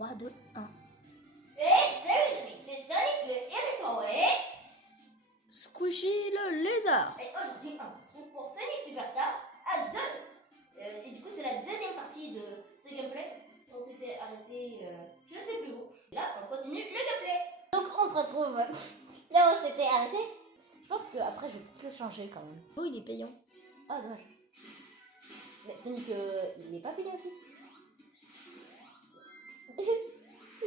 3, 2, 1. Et salut les amis, c'est Sonic le hérisson et... Squishy le lézard. Et aujourd'hui on se retrouve pour Sonic Superstar à 2. Et du coup c'est la deuxième partie de ce gameplay. On s'était arrêté, je ne sais plus où. Et là on continue le gameplay. Donc on se retrouve là où on s'était arrêté. Je pense qu'après je vais peut-être le changer quand même. Oh, il est payant. Ah dommage. Mais Sonic il n'est pas payé aussi.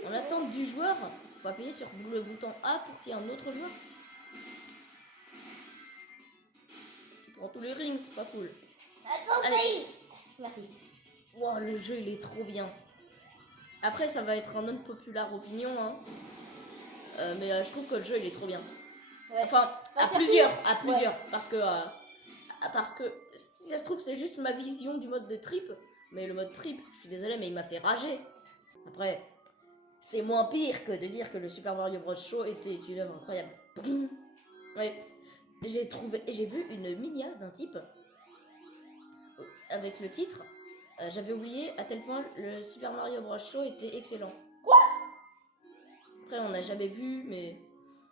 En attente du joueur, il faut appuyer sur le bouton A pour qu'il y ait un autre joueur. Tu prends tous les rings, c'est pas cool. Attendez. Merci. Wow, le jeu il est trop bien. Après, ça va être un unpopular opinion, hein. Mais je trouve que le jeu il est trop bien. Ouais. Enfin, à ça plusieurs, fait- à plusieurs. Parce que si ça se trouve, c'est juste ma vision du mode de trip. Mais le mode trip, je suis désolée, mais il m'a fait rager. Après, c'est moins pire que de dire que le Super Mario Bros. Show était une œuvre incroyable. Ouais. J'ai vu une minia d'un type avec le titre. J'avais oublié à tel point le Super Mario Bros. Show était excellent. Quoi? Après, on n'a jamais vu, mais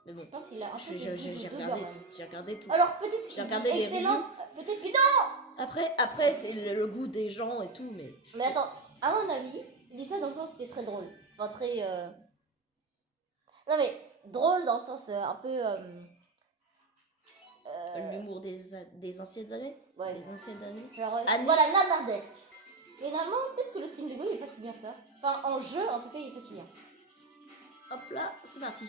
bon. Je pense qu'il a un peu J'ai regardé tout. Alors peut-être J'ai qu'il regardé dit les excellent, peut-être que non. Après c'est le goût des gens et tout, mais. Mais attends, à mon avis, il dit ça dans le sens c'est très drôle. Enfin très... Non mais drôle dans le sens un peu... L'humour des anciennes années. Ouais. Des anciennes années. Genre, Annie. voilà, nanardesque. Finalement, peut-être que le Steam Lego il est pas si bien que ça. Enfin en jeu en tout cas il est pas si bien. Hop là, c'est parti.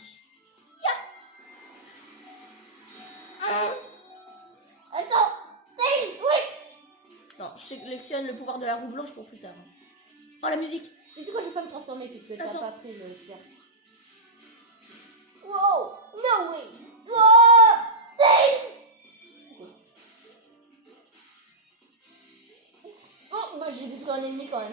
Attends, Tails, oui. Non, je sélectionne le pouvoir de la roue blanche pour plus tard. Oh, la musique. Tu sais quoi, je vais pas me transformer puisque t'as Attends. pas pris le super. Wow, no way. Wow, Tails. Oh, bah j'ai détruit un ennemi quand même.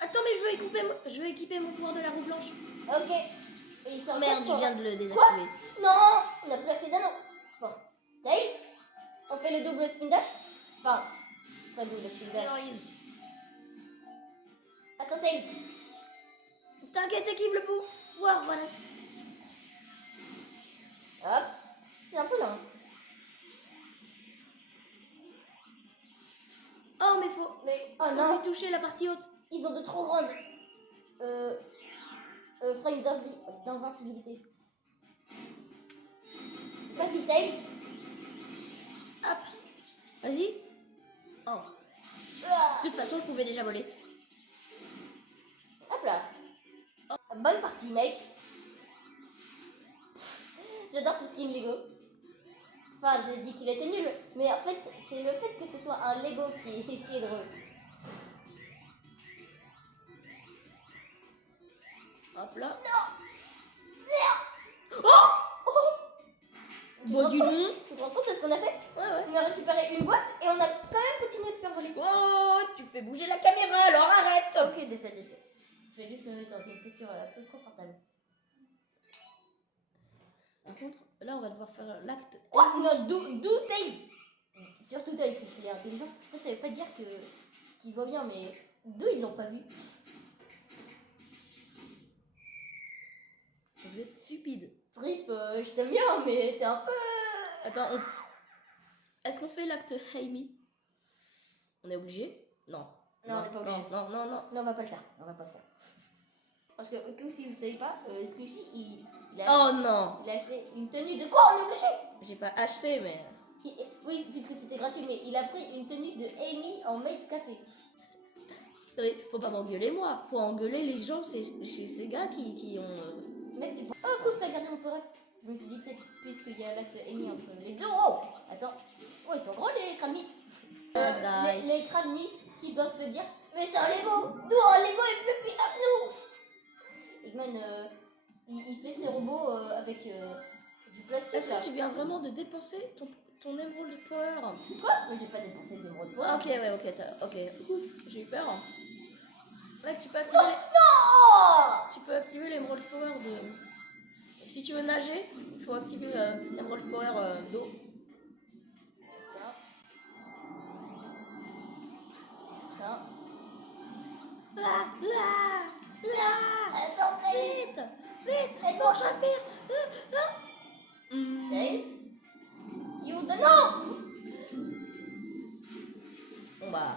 Attends, mais je veux équiper mon pouvoir de la roue blanche. Ok. Et il sort Merde, je quoi, viens de le Quoi? désactiver. Non, on a placé d'anneau. Bon, Tails, on fait le double spin dash. Enfin, pas double spin dash. Attends, Tails. T'inquiète, équipe le pouvoir, voilà. Hop, c'est un peu lent. Oh, mais faut Oh lui non, toucher la partie haute. ils ont de trop grandes frames d'invincibilité. Vas-y, Tails. Hop. Vas-y. Oh. Ah, De toute façon, je pouvais déjà voler. hop là. Bonne partie, mec. J'adore ce skin Lego. Enfin, j'ai dit qu'il était nul, mais en fait, c'est le fait que ce soit un Lego qui est drôle. Hop là. Tu Bon, dis donc. tu te rends compte de ce qu'on a fait? Ouais. On a récupéré une boîte et on a quand même continué de faire voler. Oh, tu fais bouger la caméra, alors arrête. Ok, décès. Je vais juste me mettre dans une posture plus confortable. Par contre, là, on va devoir faire l'acte. Quoi? Non, do Tails. Surtout Tails, parce qu'il est intelligent. Ça veut pas dire qu'il voit bien, mais deux, ils l'ont pas vu. Vous êtes stupide. Trip, je t'aime bien, mais t'es un peu... Attends, est-ce qu'on fait l'acte Amy? On est obligé? Non. Non, on n'est pas obligé. Non. Non, on va pas le faire. Parce que, comme si vous ne savez pas, Squishy, il a Oh non. acheté une tenue de quoi? On est obligé. J'ai pas acheté, mais. Oui, puisque c'était gratuit, mais il a pris une tenue de Amy en made café. Oui, faut pas m'engueuler moi. Faut engueuler les gens chez ces gars qui ont. Mec, tu prends... Oh, cool, ça a gardé mon correct. Je me suis dit peut-être puisqu'il y a l'acte Amy entre les deux. Oh, attends. Oh, ils sont gros les crânes mythes. Les crânes mythes qui doivent se dire, mais c'est un Lego. Nous, un Lego est plus puissant que nous. Eggman, il fait ses robots avec du plastique. Est-ce là. que tu viens vraiment de dépenser ton Emerald Power. Quoi? Mais j'ai pas dépensé d'émeraude power. Ah, ok, ouais, ok, ok. Ouf, j'ai eu peur. Mec, tu peux activer, Non! tu peux activer l'Emerald Power de... Si tu veux nager, il faut activer l'Emerald Power d'eau. Ça. Ah, ah, ah, Attendez! vite, vite, Et bon, bon, j'inspire. Tails. You the non! Bon bah...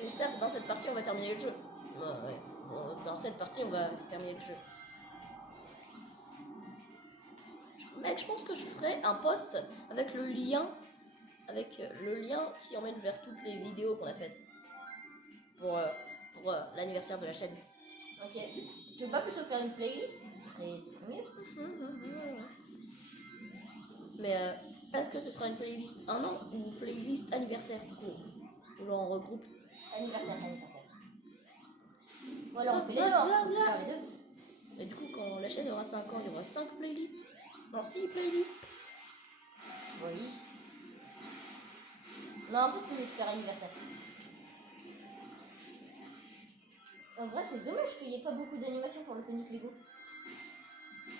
J'espère que dans cette partie on va terminer le jeu. Ouais. Bon, dans cette partie on va terminer le jeu. Mec, je pense que je ferai un post avec le lien qui emmène vers toutes les vidéos qu'on a faites pour l'anniversaire de la chaîne. Ok. Tu veux pas plutôt faire une playlist? Ce serait mieux. Mais est-ce que ce sera une playlist 1 an ou une playlist anniversaire tout court? Ou genre on regroupe? Anniversaire. Ou alors on fait les deux, hein. On peut faire les deux. Et du coup, quand la chaîne aura 5 ans, il y aura 5 playlists. Non, 6 playlists. Oui. Non, en fait, c'est mieux de faire anniversaire. En vrai, c'est dommage qu'il n'y ait pas beaucoup d'animation pour le Sonic Lego.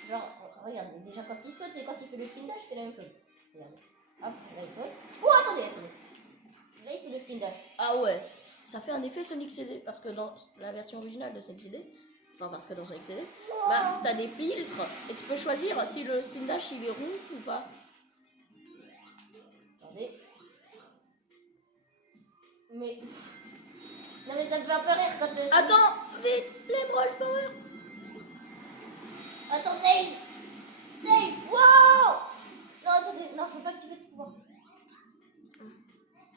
Genre, regarde, déjà quand il saute et quand il fait le spin dash, c'est la même chose. Regarde. Hop, là il saute. Oh, attendez. Là, il fait le spin dash. Ah ouais, ça fait un effet Sonic CD. Parce que dans la version originale de Sonic CD, parce que dans Sonic CD, bah, t'as des filtres et tu peux choisir si le spin dash il est rond ou pas. Attendez. Mais... Non mais ça me fait un peu rire quand... Attends, vite, l'Emerald Power. Attends, Dave, wow. Non, attendez, non, je veux pas activer ce pouvoir.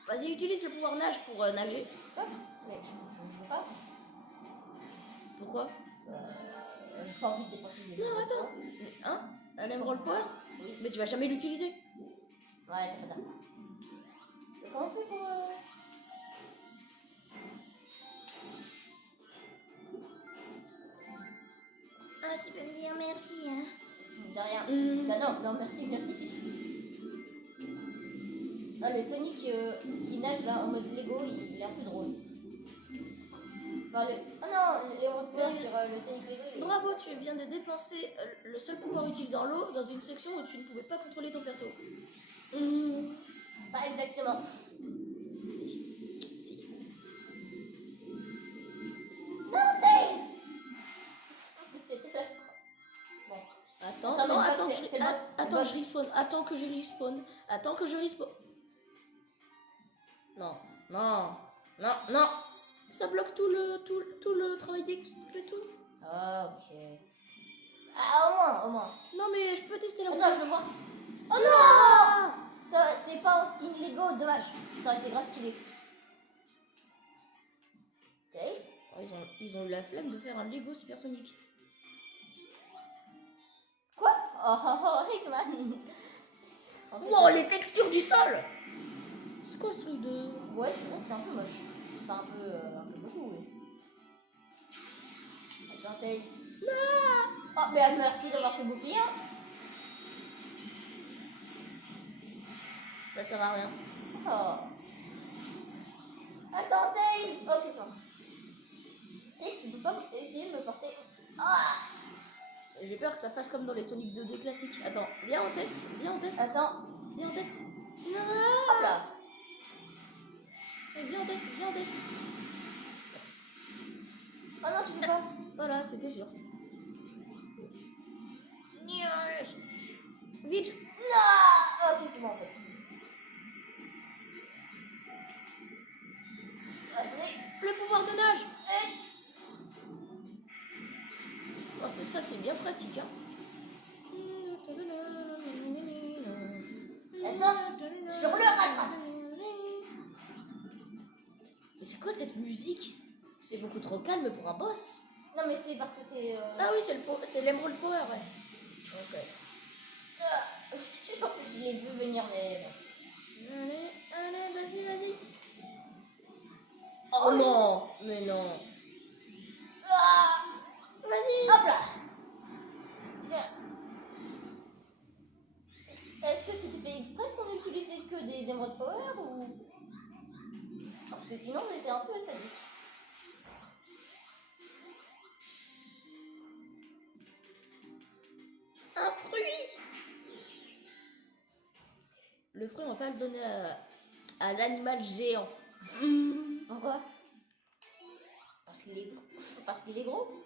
Vas-y, utilise le pouvoir nage pour nager. Quoi? Mais je veux pas. Pourquoi? J'ai pas envie de dépenser des Non, euros. attends. Mais, hein? Un Emerald Power? Oui. Mais tu vas jamais l'utiliser. Ouais, t'as pas tard. Et comment on fait pour... Ah, tu peux me dire merci, hein? De rien. Bah non, merci, si. Ah, le Sonic qui nage là en mode Lego, il est un peu drôle. Enfin, oh non, les roadblocks sur le Sonic Lego. Bravo, tu viens de dépenser le seul pouvoir utile dans l'eau dans une section où tu ne pouvais pas contrôler ton perso. Pas exactement. Si. Non, Tails. C'était la fin. Bon. Attends, non, mais attends, boss, c'est boss, c'est attends, boss. je respawn. Attends que je respawn. Non. Ça bloque tout le travail d'équipe et tout. Ah, ok. Ah, au moins. Non, mais je peux tester la Attends, je veux voir. Oh non! Ça, c'est pas un skin Lego, dommage. Ça aurait été grave stylé. Tails? Oh, ils ont eu la flemme de faire un Lego supersonique. Quoi? Oh, Hickman. En fait, Wow, les textures du sol! C'est quoi ce truc de... ouais, c'est vrai que c'est un peu moche. Enfin, un peu beaucoup, oui. Attends, Tails. Non! Oh, mais merci d'avoir fait bouclier. Hein. Ça sert à rien. Oh. Attends, Tails. Ok, ça va. Tails, tu peux pas essayer de me porter... Ah! J'ai peur que ça fasse comme dans les Sonic 2D classiques. Attends, viens on teste. Attends. Viens on teste. Hop là. Viens on teste. Oh non, tu peux pas. Voilà, c'était sûr. Vite. Non. Ok, c'est bon en fait. Attendez. Le pouvoir de nage. Oh, ça c'est bien pratique, hein. Attends, je le rattrape. Mais c'est quoi cette musique? C'est beaucoup trop calme pour un boss. Non mais c'est parce que c'est... Ah oui, c'est l'Emerald Power, ouais. Ok. Je l'ai vu venir mais... Allez, vas-y. Oh non, mais non. Ah. Vas-y. Hop là. émeraudes power ou... Parce que sinon j'étais un peu sadique. Un fruit. Le fruit, on va pas le donner à l'animal géant. Pourquoi? Parce qu'il est gros. Parce qu'il est gros?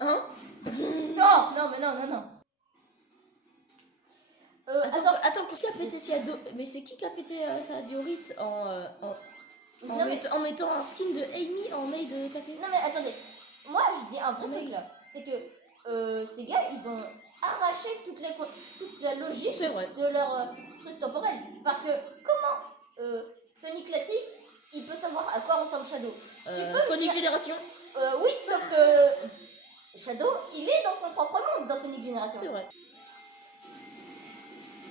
Hein? Non, non, mais non, non, non. Attends, qu'est-ce qui a pété mais c'est qui a pété sa diorite Non, mais... en mettant un skin de Amy en mail de café? Non mais attendez, moi je dis un vrai truc là, c'est que ces gars ils ont arraché toute la logique de leur truc temporel. Parce que comment Sonic classique il peut savoir à quoi ressemble Shadow? Sonic Génération? Oui, sauf que Shadow il est dans son propre monde dans Sonic Génération. C'est vrai.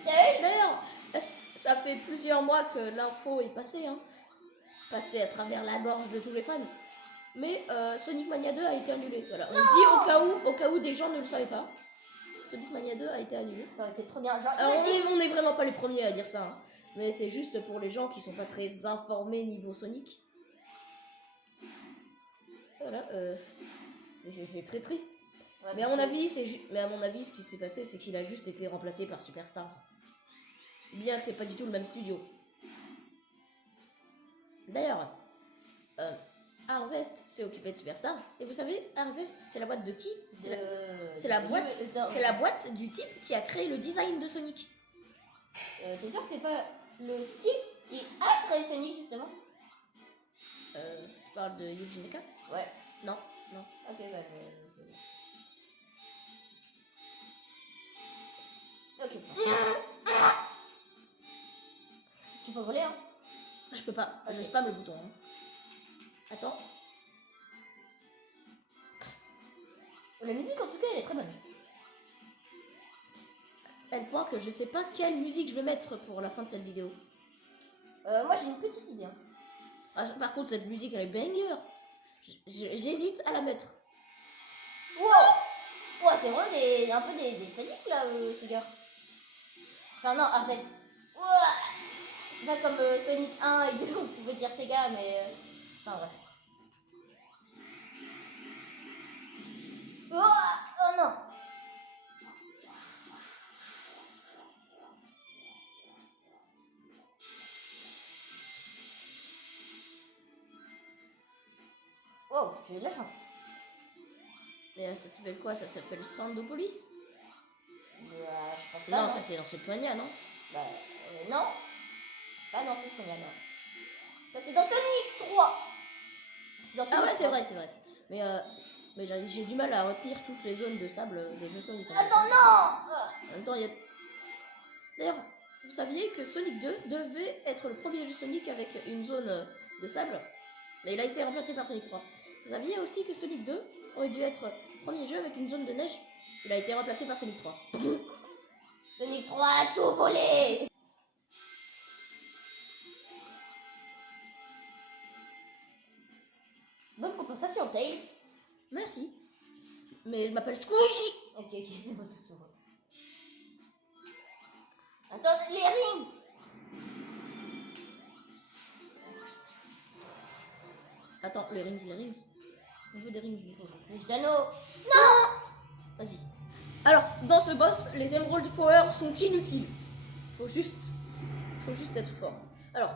Et D'ailleurs, ça fait plusieurs mois que l'info est passée, hein. Passée à travers la gorge de tous les fans. Mais Sonic Mania 2 a été annulé. Voilà. On dit au cas où des gens ne le savaient pas. Sonic Mania 2 a été annulé. ça aurait été trop bien. Genre, Alors on est vraiment pas les premiers à dire ça, hein. Mais c'est juste pour les gens qui sont pas très informés niveau Sonic. Voilà, c'est très triste. Ouais, Mais à mon avis, ce qui s'est passé, c'est qu'il a juste été remplacé par Superstars. Bien que c'est pas du tout le même studio. D'ailleurs, Arzest s'est occupé de Superstars. Et vous savez, Arzest, c'est la boîte de qui? C'est la boîte du type qui a créé le design de Sonic. T'es sûr que c'est pas le type qui a créé Sonic justement? Tu parles de Yuji Naka? Ouais. Non. Ok, bah ok. Tu peux voler, hein? Je peux pas. Ok. Je spam le bouton. Hein. Attends. La musique, en tout cas, elle est très bonne. Elle point que je sais pas quelle musique je vais mettre pour la fin de cette vidéo. Moi, j'ai une petite idée. Hein. Ah, par contre, cette musique, elle est banger. J'hésite à la mettre. Wow! Ouais, c'est vraiment un peu des sadiques, là, ces gars. Enfin, non, Arzest. Ouah! C'est pas comme Sonic 1 et 2, on pouvait dire ces gars, mais... Enfin, bref. Oh non! Wow, j'ai eu de la chance. Mais ça s'appelle quoi? Ça s'appelle Sandopolis? Je pense pas. Non, Non, ça c'est dans ce poignard, non? bah, non. C'est pas dans ce poignard, non. Ça, c'est dans Sonic 3. C'est dans Sonic Ah ouais, 3. c'est vrai. Mais j'ai du mal à retenir toutes les zones de sable des jeux Sonic. Attends, non! En même temps, il y a... D'ailleurs, vous saviez que Sonic 2 devait être le premier jeu Sonic avec une zone de sable, mais il a été remplacé par Sonic 3. Vous saviez aussi que Sonic 2 aurait dû être le premier jeu avec une zone de neige? Il a été remplacé par Sonic 3. Sonic 3 a tout volé! Bonne compensation, Tails. Merci. Mais je m'appelle Squishy. Ok, c'est bon, c'est tout. Attends, les rings! Attends, les rings. On veut des rings du coup. Plus d'anneaux! Non! Vas-y. Alors, dans ce boss, les Emerald Power sont inutiles. Faut juste être fort. Alors,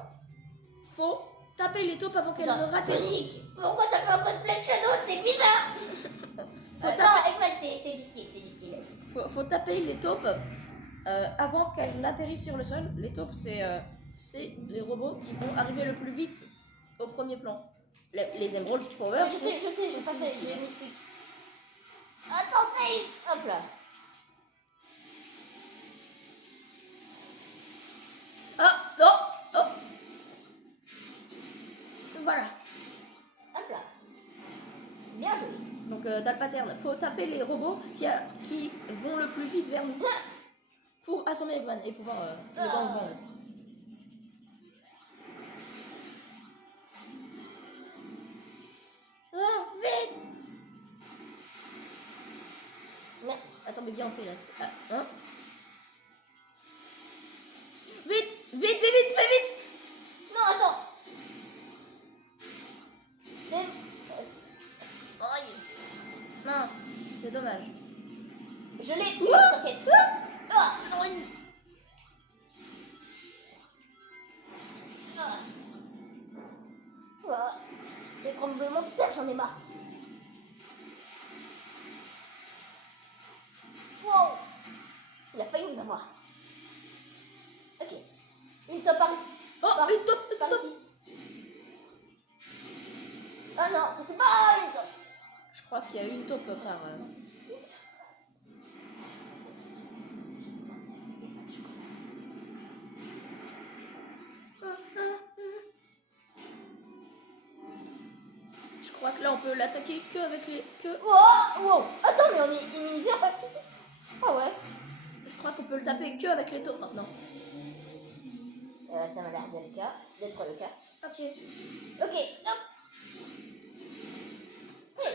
faut taper les taupes avant qu'elles ne ratent. Sonic! Pourquoi t'as fait un cosplay de Shadow? C'est bizarre! Faut Non, taper- Eggman, c'est du skill. faut taper les taupes avant qu'elles n'atterrissent sur le sol. Les taupes, c'est les robots qui vont arriver le plus vite au premier plan. Les Emerald Power Je sais, j'ai pas fait, j'ai mis switch. Attendez! Hop là. Ah, non. Oh. Voilà. Hop là. Bien joué. Donc, dans le pattern, faut taper les robots qui vont le plus vite vers nous pour assommer Eggman et pouvoir les bang. Ah, vite! Merci. Attends, mais bien on fait là. Hein? Vite! j'en ai marre. Wow. Il a failli nous avoir. Ok. Une top par Oh, par- une top, une par top. ici. Oh non, c'était pas une top. Je crois qu'il y a une taupe par... Je crois que là on peut l'attaquer que avec les... Wow. Attends, mais on est immunisé en fait ici. Ah ouais. Je crois qu'on peut le taper que avec les taupes maintenant. Ça m'a l'air d'être le cas. Ok. Ok, hop.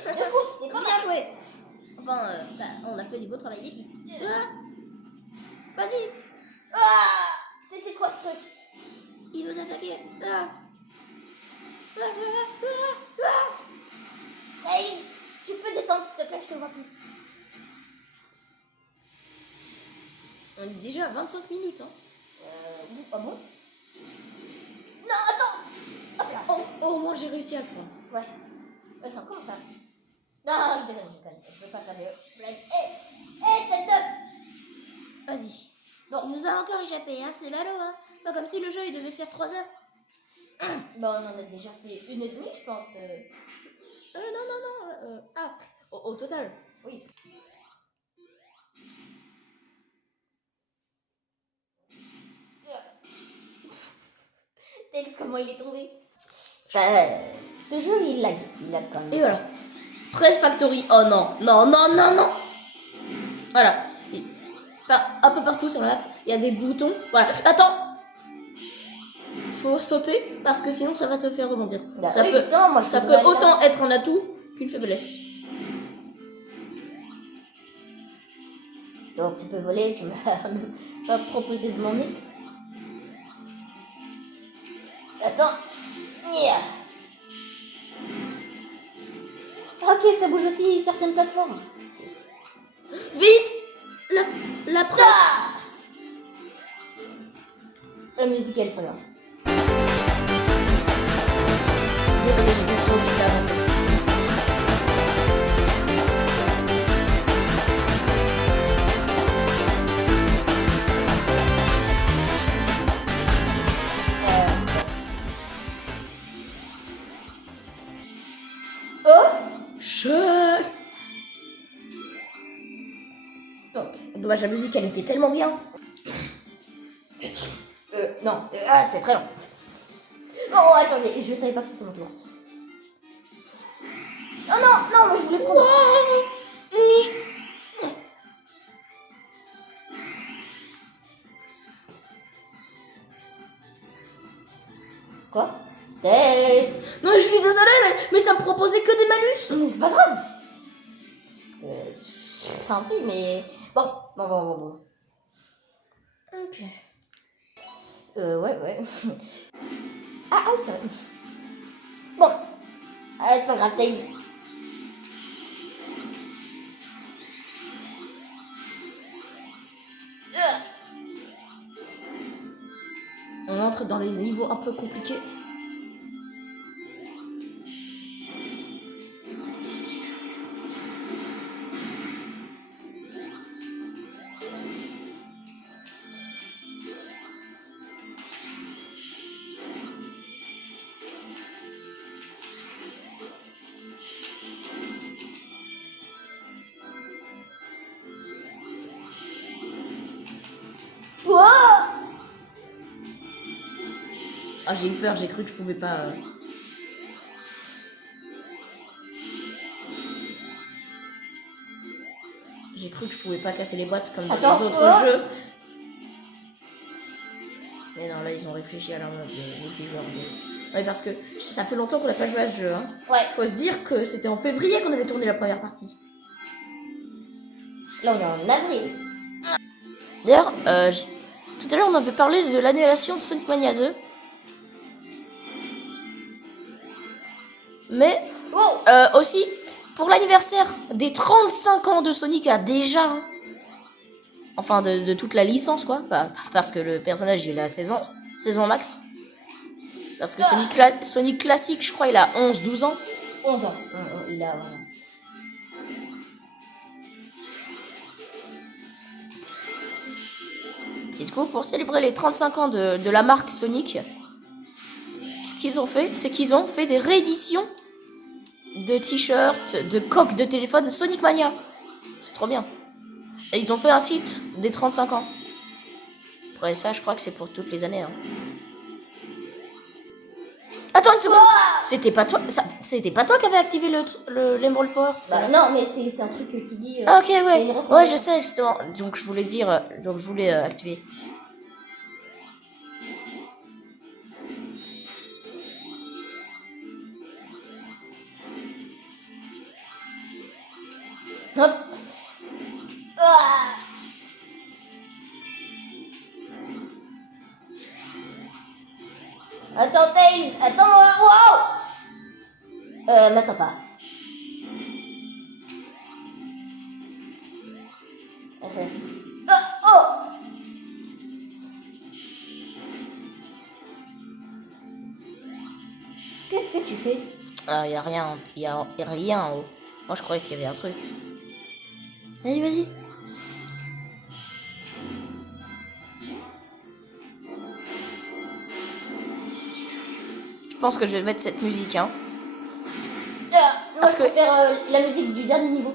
Deux coups, c'est pas Bien mal. joué. Enfin, on a fait du beau travail d'équipe. Ah, vas-y, Ah, c'était quoi ce truc? il nous attaquait. Ah. Hey, tu peux descendre s'il te plaît, je te vois plus. On est déjà à 25 minutes. Hein. Ah bon? Non, attends. Hop là. Oh, au moins j'ai réussi à le prendre. Ouais. Attends, comment ça? Non, je déconne. Je peux pas faire de blague. Hé, tête d'œuf. Vas-y. Bon, il nous a encore échappé, hein, c'est ballot, hein. Pas comme si le jeu il devait faire 3 heures. Bon, on en a déjà fait 1h30, je pense. Non. Au total. Oui. T'as vu comment il est tombé? Ce jeu, il lag. Il a quand même. Et voilà. Press Factory. Oh non. Non. Voilà. Enfin, un peu partout sur la map, il y a des boutons. Voilà. Attends. Faut sauter parce que sinon ça va te faire rebondir. Ça Oui, peut, justement, moi, je ça voudrais peut aller autant être un atout qu'une faiblesse. Donc tu peux voler, tu m'as proposé de m'emmener. Attends. Yeah. Ok, ça bouge aussi certaines plateformes. Vite. La presse. Ah, la musique elle est très bien. Désolé, j'étais trop occupée à avancer. Oh. Chut. Donc, dommage, la musique elle était tellement bien. Non, c'est très long. Oh, attendez, je savais pas que c'était mon tour. Oh non, moi je voulais prendre. Quoi? Tête. Non, je suis désolée, mais ça me proposait que des malus. Mais c'est pas grave. Enfin, si, mais. Bon. Ok. Ouais. Ah oui, c'est vrai. Bon. C'est pas grave, Taze. On entre dans les niveaux un peu compliqués. Toi. Ah, j'ai eu peur, j'ai cru que je pouvais pas. J'ai cru que je pouvais pas casser les boîtes comme dans Attends, les autres quoi jeux. Mais non, là ils ont réfléchi à leur mode de multijoueur. Ouais, parce que ça fait longtemps qu'on n'a pas joué à ce jeu. Hein. Ouais. Faut se dire que c'était en février qu'on avait tourné la première partie. Là, on est en avril. D'ailleurs, tout à l'heure on avait parlé de l'annulation de Sonic Mania 2. Mais Wow. aussi, pour l'anniversaire des 35 ans de Sonic a déjà... hein, enfin, de toute la licence, quoi. Parce que le personnage, il a 16 ans. 16 ans max. Parce que Sonic classique, je crois, il a 11-12 ans. 11 ans. Il a, voilà. Et du coup, pour célébrer les 35 ans de la marque Sonic, ce qu'ils ont fait, c'est qu'ils ont fait des rééditions de t-shirts, de coques de téléphone Sonic Mania. C'est trop bien. Et ils ont fait un site des 35 ans. Après ça, je crois que c'est pour toutes les années. Hein. Attends une seconde. C'était pas toi qui avais activé l'Emerald Power. Bah, non, mais c'est un truc qui dit. Ah, ok, il y a ouais. une Ouais, je sais, justement. Donc, je voulais dire. Donc, je voulais activer. Hop. Ah. Attends, Tails, attends-moi. Wow. M'attends pas. Ok. Oh. Qu'est-ce que tu fais? Y a rien. Y a rien en haut. Moi, je croyais qu'il y avait un truc. Vas-y, vas-y. Je pense que je vais mettre cette musique, hein. Parce que faire la musique du dernier niveau.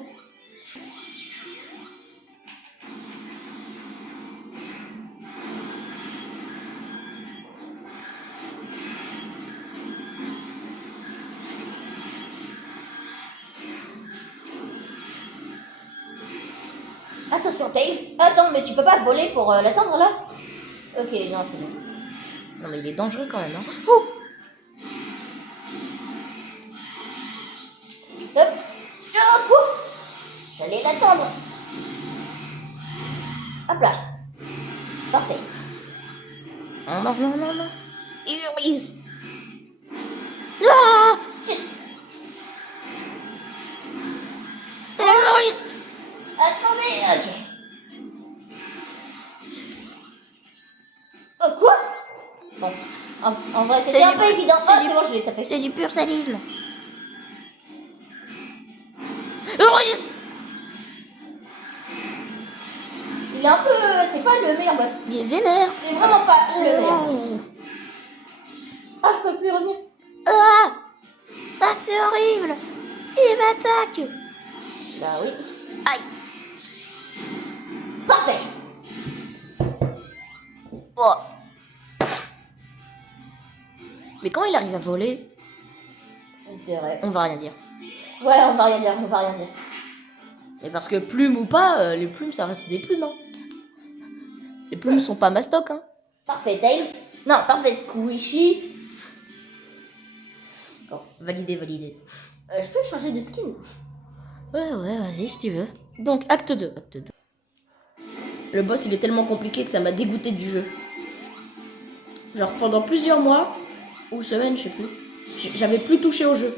Attention, Tails. Attends, mais tu peux pas voler pour l'atteindre là? Ok, non, c'est bon. Non, mais il est dangereux quand même, hein. Oh. Hop. Oh, j'allais l'attendre. Hop là. Parfait. Non, non, non, non, non. Iris. Ah. Iris. Attendez, ok. Oh, quoi? Bon, en vrai, c'était un peu évident. Ah, c'est bon, je l'ai tapé. C'est du pur sadisme. Iris. Il est un peu... c'est pas le meilleur boss. Il est vénère. C'est vraiment pas le meilleur boss. Ah, je peux plus revenir. Ah. Ah, c'est horrible. Il m'attaque. Bah oui. Aïe. Parfait. Oh. Mais quand il arrive à voler, C'est vrai. on va rien dire. Ouais, on va rien dire, Mais parce que plumes ou pas, les plumes ça reste des plumes. Hein. Les plumes sont pas mastoc. Hein. Parfait, Tails. Non, parfait, Squishy. Bon, validé. Je peux changer de skin. Ouais, vas-y si tu veux. Donc, acte 2. Le boss, il est tellement compliqué que ça m'a dégoûté du jeu. Genre, pendant plusieurs mois, ou semaines, je sais plus, j'avais plus touché au jeu.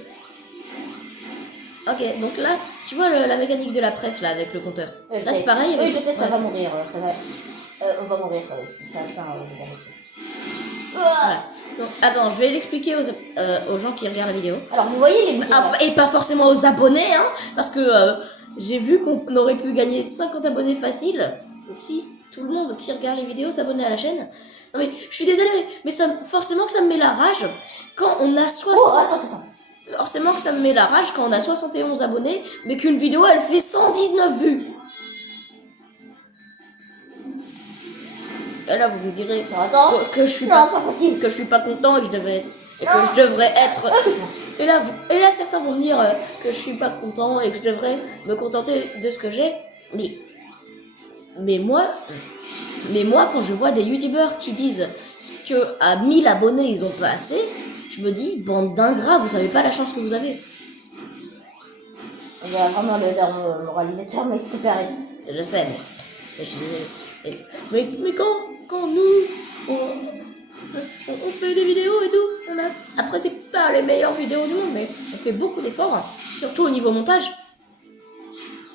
Ok, donc là, tu vois la mécanique de la presse, là, avec le compteur. Là, c'est pareil. Oui, je sais, ça va mourir. Ça va... on va mourir si ça atteint le dernier truc. Voilà. Donc, attends, je vais l'expliquer aux gens qui regardent la vidéo. Alors, vous voyez les boutons Et pas forcément aux abonnés, hein, parce que j'ai vu qu'on aurait pu gagner 50 abonnés facile si tout le monde qui regarde les vidéos s'abonnait à la chaîne. Non mais, je suis désolée, mais ça, forcément que ça me met la rage quand on a 60... Oh, attends. Forcément que ça me met la rage quand on a 71 abonnés, mais qu'une vidéo, elle fait 119 vues. Et là, vous me direz Attends. que je suis non, c'est pas possible. que je suis pas content et que je devrais être... Et là, certains vont me dire que je suis pas content et que je devrais me contenter de ce que j'ai. Mais moi, quand je vois des youtubeurs qui disent que à 1000 abonnés, ils ont pas assez, je me dis, bande d'ingrats, vous savez pas la chance que vous avez. Il y a vraiment le moralisateur, mais c'est super. Je sais, mais je suis désolée. Mais quand nous, on fait des vidéos et tout, après c'est pas les meilleures vidéos du monde, mais on fait beaucoup d'efforts, hein, surtout au niveau montage.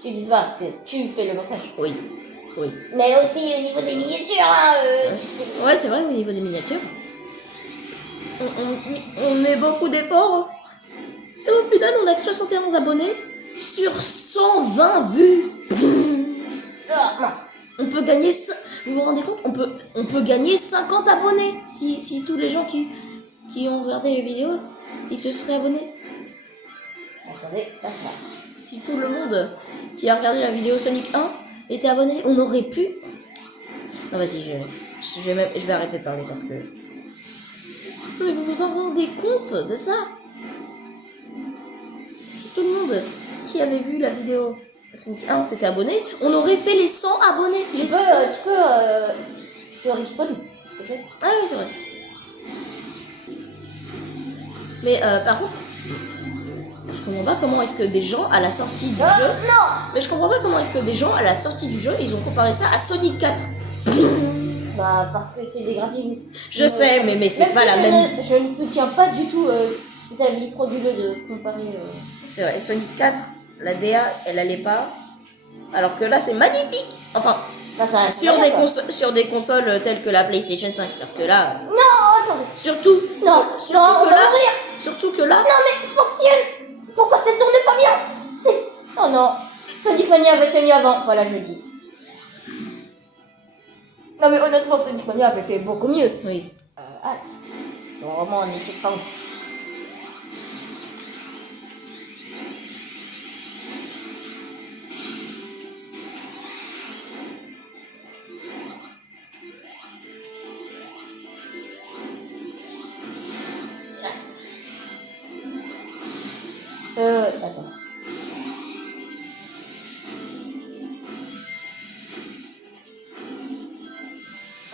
Tu dis pas, parce que tu fais le montage. Oui. Mais aussi au niveau des miniatures, hein, Ouais, c'est vrai, au niveau des miniatures. On met beaucoup d'efforts. Et au final, on a que 71 abonnés sur 120 vues. Ah, mince. On peut gagner, vous vous rendez compte, on peut gagner 50 abonnés si tous les gens qui ont regardé les vidéos, ils se seraient abonnés. Attendez, passe-moi. Si tout le monde qui a regardé la vidéo Sonic 1 était abonné, on aurait pu... Non, vas-y, je vais arrêter de parler parce que... Mais vous vous en rendez compte de ça? Si tout le monde qui avait vu la vidéo Sonic 1 s'était abonné, on aurait fait les 100 abonnés. Tu peux respawn, s'il te plaît? Ah oui, c'est vrai. Mais par contre, je comprends pas comment est-ce que des gens à la sortie du jeu... Non. Mais je comprends pas comment est-ce que des gens à la sortie du jeu, ils ont comparé ça à Sonic 4. Bah, parce que c'est des graphismes. Je sais, mais c'est pas la même... Je ne soutiens pas du tout cet avis frauduleux de comparer... C'est vrai, Sonic 4, la DA, elle allait pas. Alors que là, c'est magnifique. Enfin, Enfin, sur des consoles telles que la PlayStation 5. Parce que là... Non, attendez. Surtout... Non, surtout non, on que va là, mourir. surtout que là... Non, mais fonctionne. Pourquoi ça tourne pas bien? Oh non, Sonic Mania avait fait mieux avant. Voilà, je le dis. Non, mais honnêtement, Sonic Mania avait fait beaucoup mieux. Oui. Ah, bon, vraiment, on n'était pas aussi. Attends.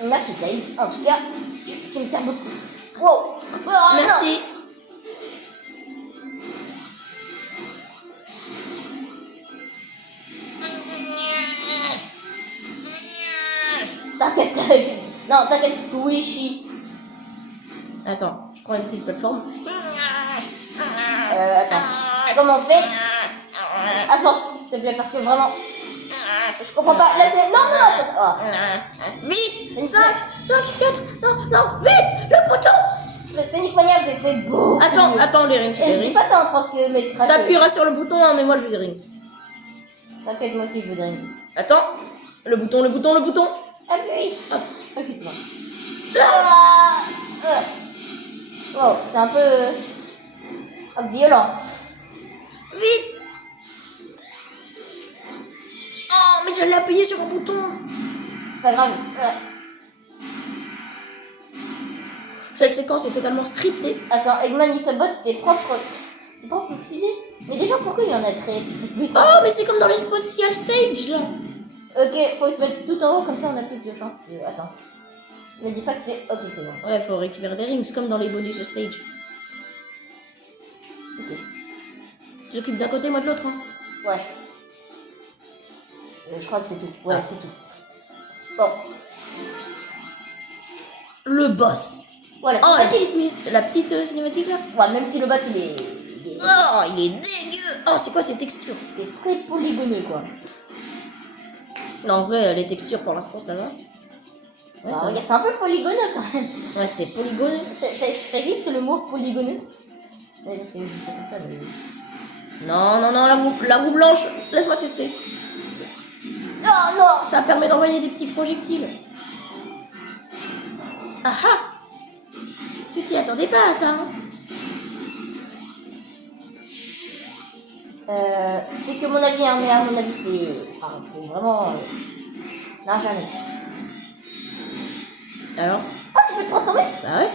Merci Thaïs, en tout cas, tu me sers beaucoup. Wow. Oh, Merci. T'inquiète, non, t'inquiète, Squishy. Attends, je prends une petite plateforme. Attends. Comment on fait? Attends, s'il te plaît, parce que vraiment... Je comprends pas. Là, c'est... Non, attends. Oh. Vite 5, 4, non, vite, le bouton. Le Sonic Mania avait fait beaucoup. Attends, les rings. Et je dis pas ça en tant que maître. T'appuieras sur le bouton, hein, mais moi je veux des rings. T'inquiète, moi aussi je veux des rings. Attends, le bouton. Appuie. Hop. Appuie-toi. Oh, c'est un peu... violent. Vite. Oh, mais j'allais appuyer sur un bouton. C'est pas grave. Cette séquence est totalement scriptée. Attends, Eggman il se botte, c'est propre fusée. Mais déjà, pourquoi il en a créé? C'est plus simple. Oh, mais c'est comme dans les Special Stage là. Ok, faut se mettre tout en haut, comme ça on a plus de chance. Attends. Ne dis pas que c'est... Ok, c'est bon. Ouais, faut récupérer des rings, comme dans les bonus stage. Ok. Tu t'occupes d'un côté, moi de l'autre. Hein. Ouais. Je crois que c'est tout. Ouais, Ah. c'est tout. Bon. Le boss. Voilà, Oh, c'est la petite cinématique là. Ouais, même si le boss il est Oh, il est dégueu. Oh, c'est quoi ces textures? il est très polygoneux quoi. Non, en vrai, les textures pour l'instant ça va. Ouais, Bah, ça va. regarde, c'est un peu polygoneux quand même. Ouais, c'est polygoneux. Ça existe le mot polygoneux? Ouais, parce que je dis ça comme ça, mais... Non, la roue blanche, laisse-moi tester. Non, non. Ça permet d'envoyer des petits projectiles. Ah ah. Tu t'y attendais pas à ça, hein? C'est que mon avis, hein, mais à mon avis, c'est vraiment... Non, jamais. Alors? Ah, tu peux te transformer? Bah ouais.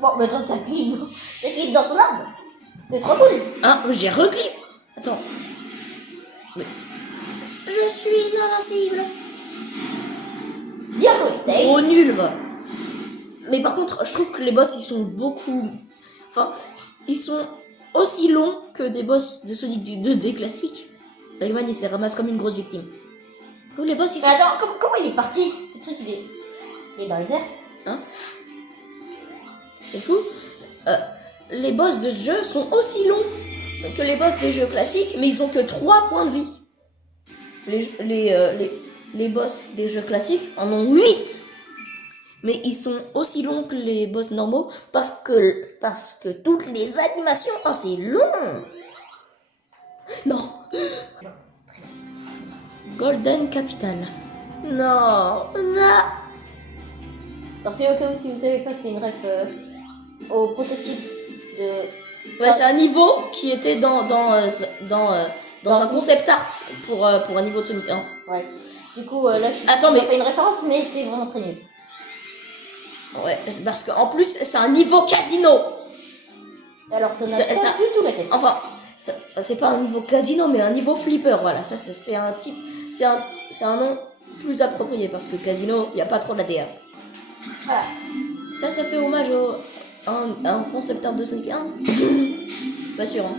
Bon, mais attends, t'as clip dans son arbre. C'est trop cool. Hein, j'ai reclip. Attends. Mais... Je suis invincible. Bien joué, Dave. Oh nul, va. Mais par contre, je trouve que les boss, ils sont beaucoup... Enfin, ils sont aussi longs que des boss de Sonic du 2D classique. Eggman, il se ramasse comme une grosse victime. Tous les boss, ils sont... Mais attends, comment il est parti? Ce truc, il est dans les airs. Hein? Et du coup, les boss de jeu sont aussi longs que les boss des jeux classiques, mais ils ont que 3 points de vie. Les boss des jeux classiques en ont 8. Mais ils sont aussi longs que les boss normaux parce que toutes les animations... Oh, c'est long. Non. Golden Capital. Non. Non. Parce que au cas où si vous savez pas, c'est une ref au prototype de... Ouais, c'est un niveau qui était dans un concept art pour un niveau de Sonic 1. Ouais. Du coup, là, Attends, mais... fait une référence, mais c'est vraiment très nul. Ouais, c'est parce qu'en plus, c'est un niveau casino. Alors, ça n'a C'est- pas ça- du tout la tête. Enfin, c'est pas un niveau casino, mais un niveau flipper, voilà. Ça, c'est un type... C'est un nom plus approprié parce que casino, il n'y a pas trop de la DA. Voilà. Ça fait hommage à un concept art de Sonic 1. Pas sûr, hein.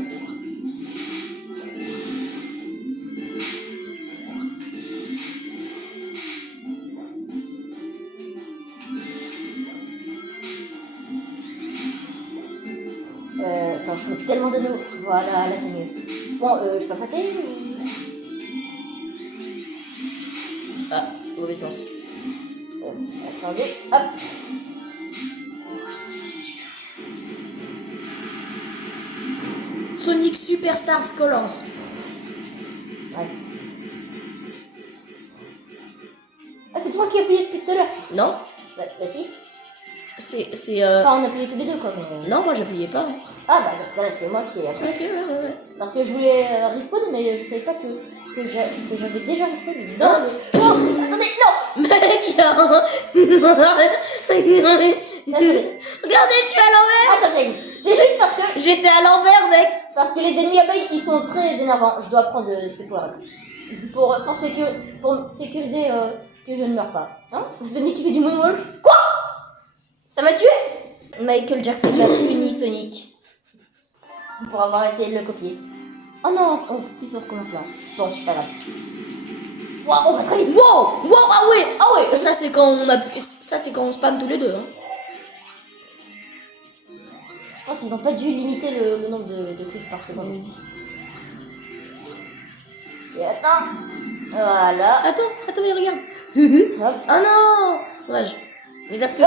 Attends, je mets tellement d'anneaux. Voilà, là c'est mieux. Bon, je peux passer. Ah, mauvais sens. Bon, attendez, hop. Sonic Superstars Colors. Ouais. Ah, c'est toi qui as appuyé depuis tout à l'heure. Non, Bah si. c'est Enfin, on a appuyé tous les deux quoi. Mais... Non, moi j'appuyais pas. Ah, bah dans ce cas-là, c'est moi qui ai appuyé. Ok, ouais. Parce que je voulais respawn, mais je savais pas que j'avais déjà respawn. Non. Non, oh, attendez, non. Mec, il y a un... Attendez, Regardez, je suis à l'envers. attendez. C'est juste parce que J'étais à l'envers, mec. Parce que les ennemis à bug, ils sont très énervants. Je dois prendre ces poires pour sécuriser que je ne meurs pas. Hein? Sonic qui fait du moonwalk. Quoi? Ça m'a tué. Michael Jackson a puni Sonic pour avoir essayé de le copier. Oh non, en plus on recommence là. Bon, c'est pas grave. Wow, on va très vite. Wow, ah ouais. Ah ouais. Ça c'est quand on spam tous les deux. Hein. Je pense qu'ils ont pas dû limiter le nombre de clics par seconde. Et attends. Voilà. Attends, mais regarde. Hop. Ah non. Dommage. Mais parce que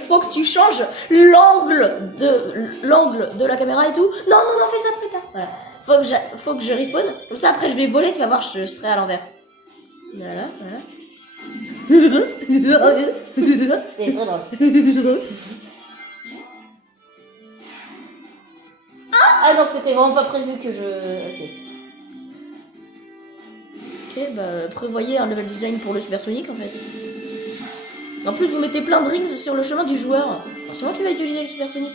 faut que tu changes l'angle de la caméra et tout. Non, fais ça plus tard. Voilà. Faut que je respawn. Comme ça après je vais voler, tu vas voir, je serai à l'envers. Voilà. C'est très drôle. Ah donc c'était vraiment pas prévu que je... Ok, bah prévoyez un level design pour le Super Sonic en fait. En plus vous mettez plein de rings sur le chemin du joueur. Forcément tu vas utiliser le Super Sonic.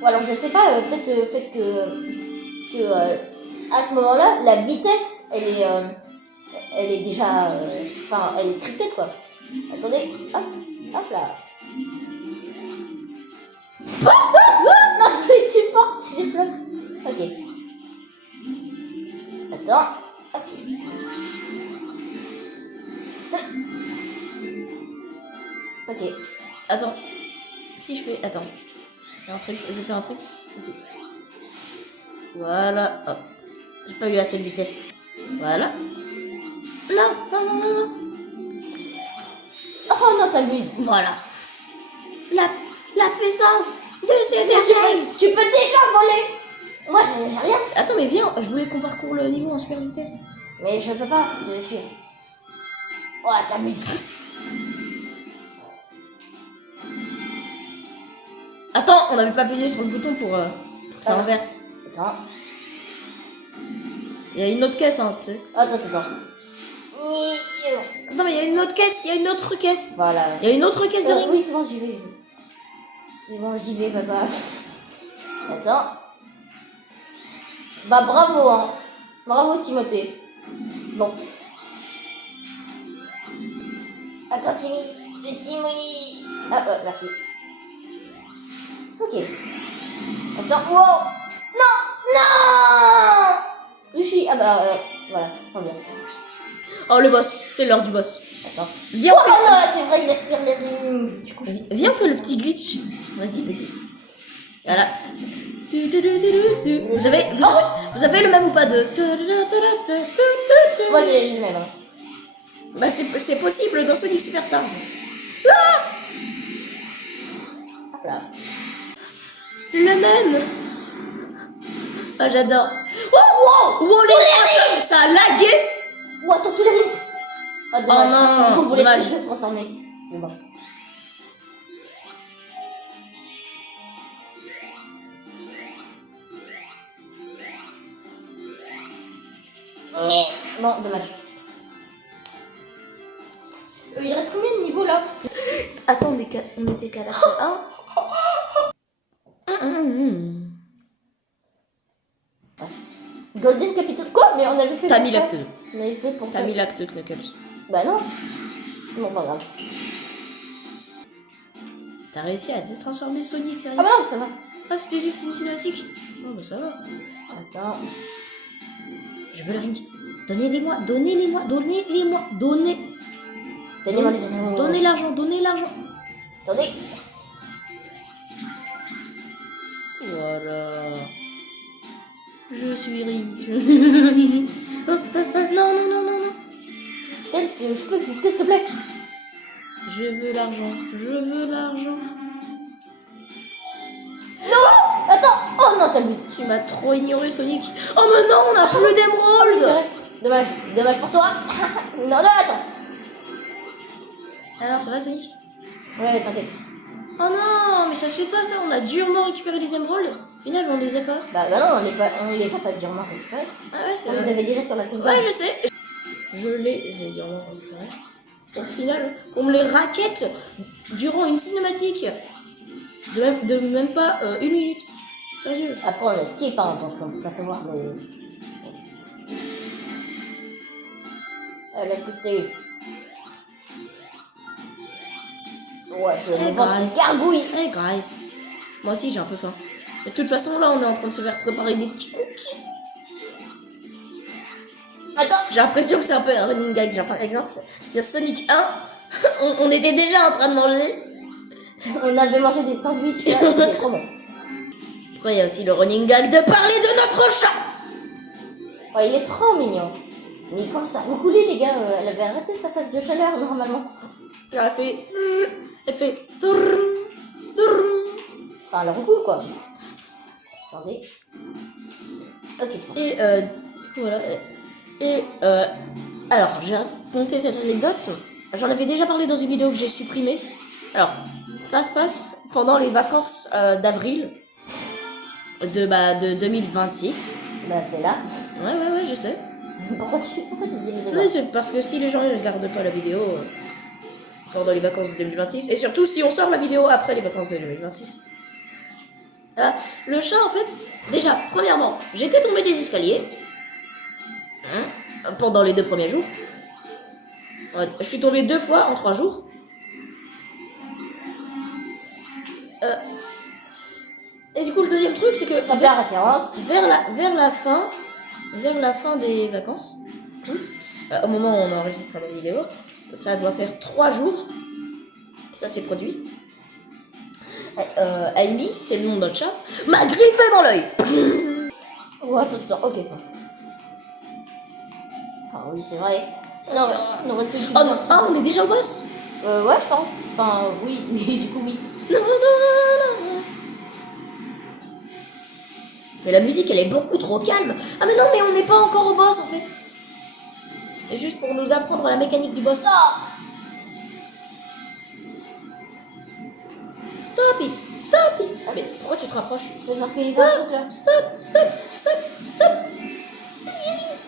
Bon alors je sais pas, peut-être le fait que à ce moment-là, la vitesse, elle est déjà... Enfin, elle est scriptée quoi. Attendez, hop là. Non, c'est tu portes, j'ai peur. Ok. Attends. Ok. Ok. Attends. Si je fais... Attends. Je vais faire un truc. Ok. Voilà. Hop. J'ai pas eu assez de vitesse. Voilà. Non. Oh non, t'abuses. Voilà. La puissance de Super Games. Tu peux déjà voler. Moi, j'ai rien. Attends, mais viens. Je voulais qu'on parcourt le niveau en super vitesse. Mais je peux pas, je vais fuir. Oh, t'abuses. Attends, on n'avait pas appuyé sur le bouton pour que ça renverse. Attends. Il y a une autre caisse, hein, tu sais. Attends. Attends, mais il y a une autre caisse, il y a une autre caisse. Voilà. Il y a une autre caisse de rings. Oui, c'est bon, j'y vais. C'est bon, j'y vais, papa. Attends. Bah, bravo, hein. Bravo, Timothée. Bon. Attends, Timmy. Ah, ouais, merci. Ok. Attends, wow. Non. Squishy. Ah bah, voilà, reviens. Oh, le boss, c'est l'heure du boss. Attends. Viens, Oh non, c'est vrai, il aspire les rings. Du coup, viens, fais le petit glitch. Vas-y. Voilà. Vous avez le même ou pas de... moi, j'ai le même. Hein. Bah c'est possible dans Sonic Superstars. Hop là. Le même. Ah j'adore. Oh, les ça a lagué. Oh, attends, tous les rings. Ah, dommage. Oh non, On voulait dommage. tous se transformer. Mais bon. Non, dommage. Il reste combien de niveaux là? Attends, on était qu'à la 1. Golden Capitol. Quoi? Mais on avait fait. T'as mis pourquoi? l'acte 2. On avait fait pour T'as mis l'acte Knuckles. Bah non. Bon, pas grave. T'as réussi à détransformer Sonic, sérieux? Ah bah non, ça va. Ah, c'était juste une cinématique. Oh bah ça va. Attends. Je veux la ring. Donnez-les-moi. Donnez-les-moi. Donnez-moi les anneaux. Donnez l'argent. Attendez. Voilà. Je suis riche. Non. Tel, si je peux exister, s'il te plaît. Je veux l'argent. Attends. Oh non, t'as Louise. Tu m'as trop ignoré, Sonic. Oh mais non, on a plus C'est d'émeraude. vrai. Dommage pour toi. Non, attends. Alors, ça va, Sonic? Ouais, t'inquiète. Oh non, mais ça se fait pas ça. On a durement récupéré les émeraudes. Au final, on les a pas. Bah non, on les a pas durement récupérés. Ah ouais, c'est On les vrai. avait déjà sur la sauvegarde. Ouais, je sais. Je les ai durement récupérés. Au final, on me les raquette durant une cinématique de même pas 1 minute. Sérieux. Après, on a skip, hein, donc on peut pas savoir, mais. Let's go stairs. Ouais, je vais me vendre une gargouille. Hey guys. Moi aussi, j'ai un peu faim. Mais de toute façon, là, on est en train de se faire préparer des petits cookies. Attends. J'ai l'impression que c'est un peu un running gag. Genre, par exemple, sur Sonic 1, on était déjà en train de manger. On avait mangé des sandwichs là, c'était trop bon. Après, il y a aussi le running gag de parler de notre chat. Oh, il est trop mignon. Mais quand ça a recoulé, les gars, elle avait arrêté sa phase de chaleur normalement. Elle a fait. Elle fait. Enfin, elle recoule quoi. Attendez. Ok, c'est bon. Et voilà. Et alors, j'ai raconté cette anecdote. J'en avais déjà parlé dans une vidéo que j'ai supprimée. Alors, ça se passe pendant les vacances d'avril de 2026. Bah, c'est là. Ouais, je sais. Pourquoi tu dis les deux? Oui, c'est parce que si les gens ne regardent pas la vidéo pendant les vacances de 2026, et surtout si on sort la vidéo après les vacances de 2026. Le chat, en fait, déjà, premièrement, j'étais tombée des escaliers pendant les 2 premiers jours. Je suis tombée 2 fois en 3 jours. Et du coup, le deuxième truc, c'est que La référence. vers la fin des vacances, au moment où on enregistre la vidéo, ça doit faire 3 jours. Ça s'est produit. Amy, c'est le nom de notre chat, m'a griffé dans l'œil. Oh, attends, ok, ça. Ah oui, c'est vrai. Non, on aurait pu Oh non, on est déjà au boss. Ouais, je pense. Enfin, oui, du coup, oui. Non. Mais la musique, elle est beaucoup trop calme. Ah mais non, mais on n'est pas encore au boss, en fait. C'est juste pour nous apprendre la mécanique du boss. Stop it. Mais pourquoi tu te rapproches? C'est parce qu'il va un truc là. Stop. Please.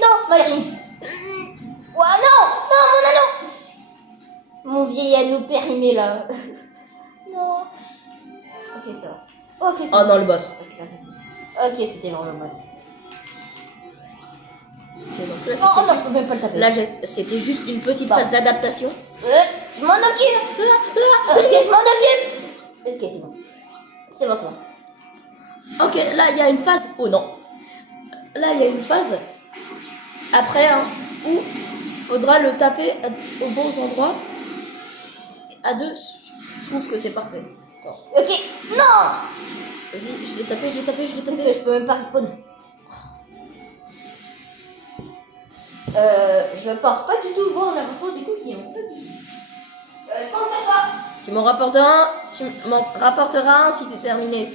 Non, my rings. Ouais, non, mon anneau. Mon vieil anneau périmé là. Non. Ok, ça va. Ok, Oh non, le boss. Ok, c'était vraiment le boss. Okay, donc là, Oh non, je peux même pas le taper. là, c'était juste une petite phase d'adaptation. Je m'en occupe. Ok, je m'en occupe. Ok, c'est bon. C'est bon. Ok, là, il y a une phase... Oh non. Là, il y a une phase après où il faudra le taper aux bons endroits. À 2, je trouve que c'est parfait. Ok, non. Vas-y, je vais taper. Je peux même pas respawn. Je pars pas du tout voir l'avancement des cookies. Hein. Je compte sur toi. Tu m'en rapporteras un si t'es terminé.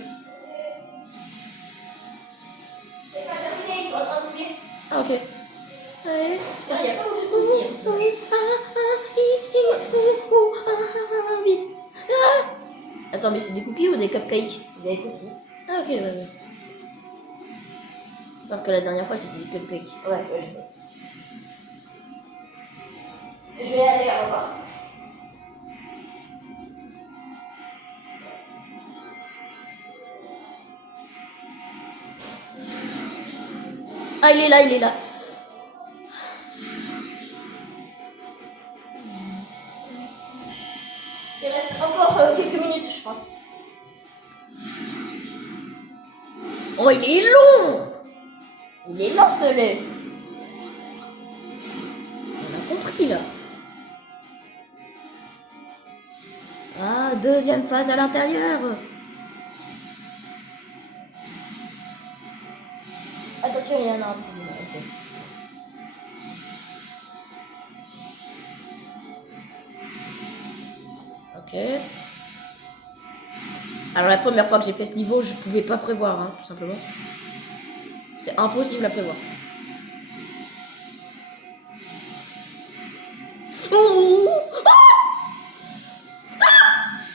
C'est pas terminé, il faut en train d'oublier. Ah, ok. Allez. Il y a pas beaucoup de cookies. Vite. Attends, mais c'est des cookies ou des cupcakes? Des cookies. Ah, ok, ouais. Parce que la dernière fois c'était des cupcakes. Ouais, je sais. Je vais aller revoir. Ah, il est là, il est là. Il reste encore quelques minutes, je pense. Oh, il est long. Il est long, ce lait. On a compris là. Ah, deuxième phase à l'intérieur. Attention, il y en a un. Ok. Alors la première fois que j'ai fait ce niveau, je pouvais pas prévoir, hein, tout simplement. C'est impossible à prévoir. Oh,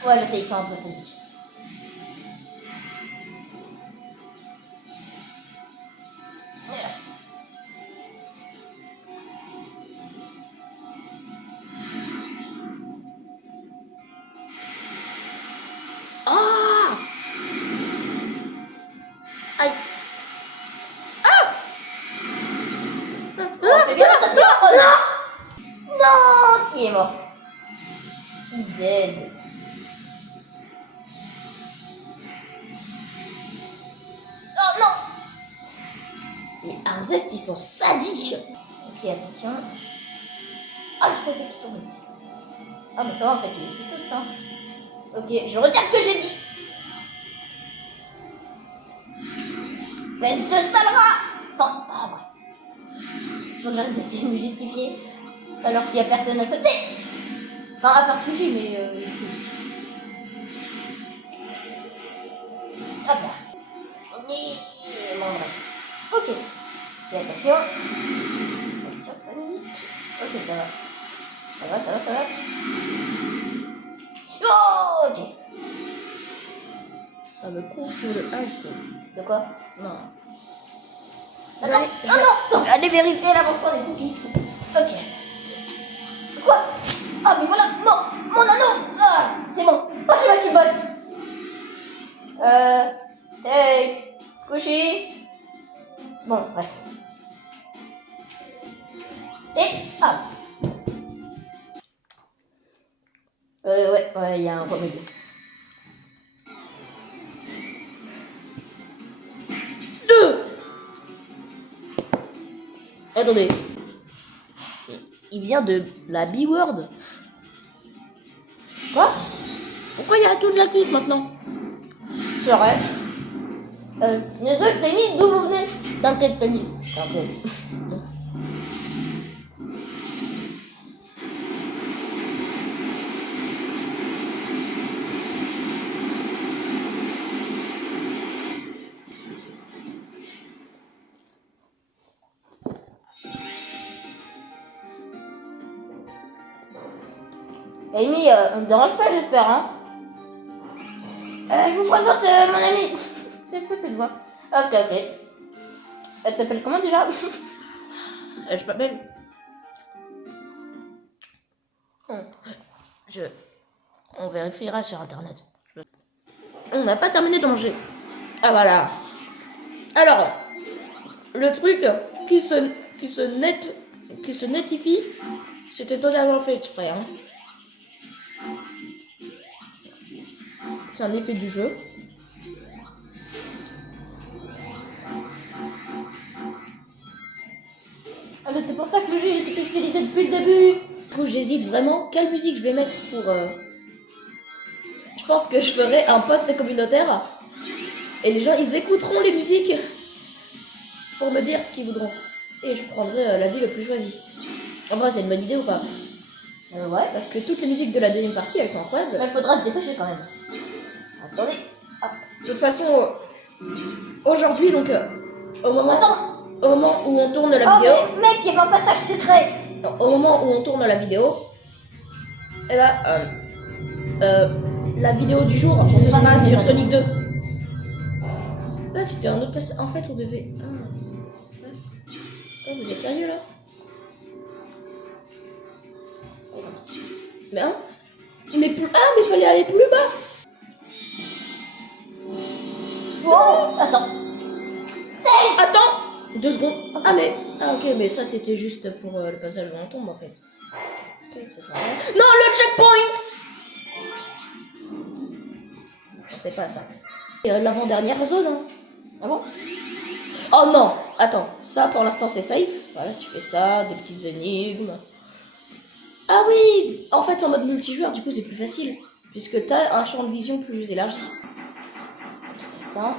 Ouais, je sais, ils sont un peu sadiques. Voilà. ah, aïe. Ah, Oh, fais bien attention. Oh non. Non, il est mort. Il est dead. Oh non. Les Arzest, ils sont sadiques. Ok, attention. Ah, je sais pas qui tombe. Ah, mais ça va, en fait, il est plutôt simple. Ok, je retire ce que j'ai dit. Espèce de sale rat. Enfin, ah, bref. Faut que j'arrête d'essayer de me justifier. Alors qu'il n'y a personne à côté. Enfin, à part Fuji, mais... Hop là. Bon, bref. Ok. Et attention. Attention, Sonic. Ok, ça va. Ça va. Oh, ok. Ça me court sur le hache. De quoi? Non. Attends, non. Allez vérifier l'avancement des cookies. Ok. Quoi? Ah, mais voilà. Non, mon anneau. Ah, c'est bon. Oh, j'ai battu le boss. Take. Squishy. Bon, bref. Et, ah. Ouais, il y a un remède. Attendez. Il vient de la B-word. Quoi? Pourquoi il y a tout de la clique maintenant? C'est vrai. Désolé, c'est mis d'où vous venez? T'inquiète, Sonic. T'inquiète. Amy, on me dérange pas, j'espère, hein? Je vous présente mon amie. C'est quoi cette voix? Ok. Elle s'appelle comment déjà? Je m'appelle. On vérifiera sur internet. On n'a pas terminé de manger. Ah voilà. Alors, le truc qui se netifie, c'était totalement fait exprès. Hein. C'est un effet du jeu. Ah mais c'est pour ça que le jeu était pixelisé depuis le début. Du coup, j'hésite vraiment. Quelle musique je vais mettre pour... Je pense que je ferai un post communautaire. Et les gens, ils écouteront les musiques pour me dire ce qu'ils voudront. et je prendrai la ville le plus choisie. En vrai, c'est une bonne idée ou pas? Ouais. Parce que toutes les musiques de la deuxième partie, elles sont incroyables. Mais il faudra se dépêcher quand même. Attendez. De toute façon, aujourd'hui, donc, au moment où on tourne la vidéo... mais mec, il y a un passage secret. Non, au moment où on tourne la vidéo, eh ben, la vidéo du jour, Je ce sais pas sera si sur c'est Sonic 2. Là, c'était un autre passage. En fait, on devait... Oh, vous êtes sérieux, là? Mais hein? Mais il fallait aller plus bas! Oh, attends. Attends! 2 secondes. Ah, ok, mais ça, c'était juste pour le passage où on tombe, en fait. Ok, ça sera rien. Non, le checkpoint! C'est pas ça. Et l'avant-dernière zone, hein. Ah bon? Oh non! Attends, ça pour l'instant c'est safe. Voilà, tu fais ça, des petites énigmes. Ah oui! En fait, en mode multijoueur, du coup, c'est plus facile. Puisque t'as un champ de vision plus élargi. Attends.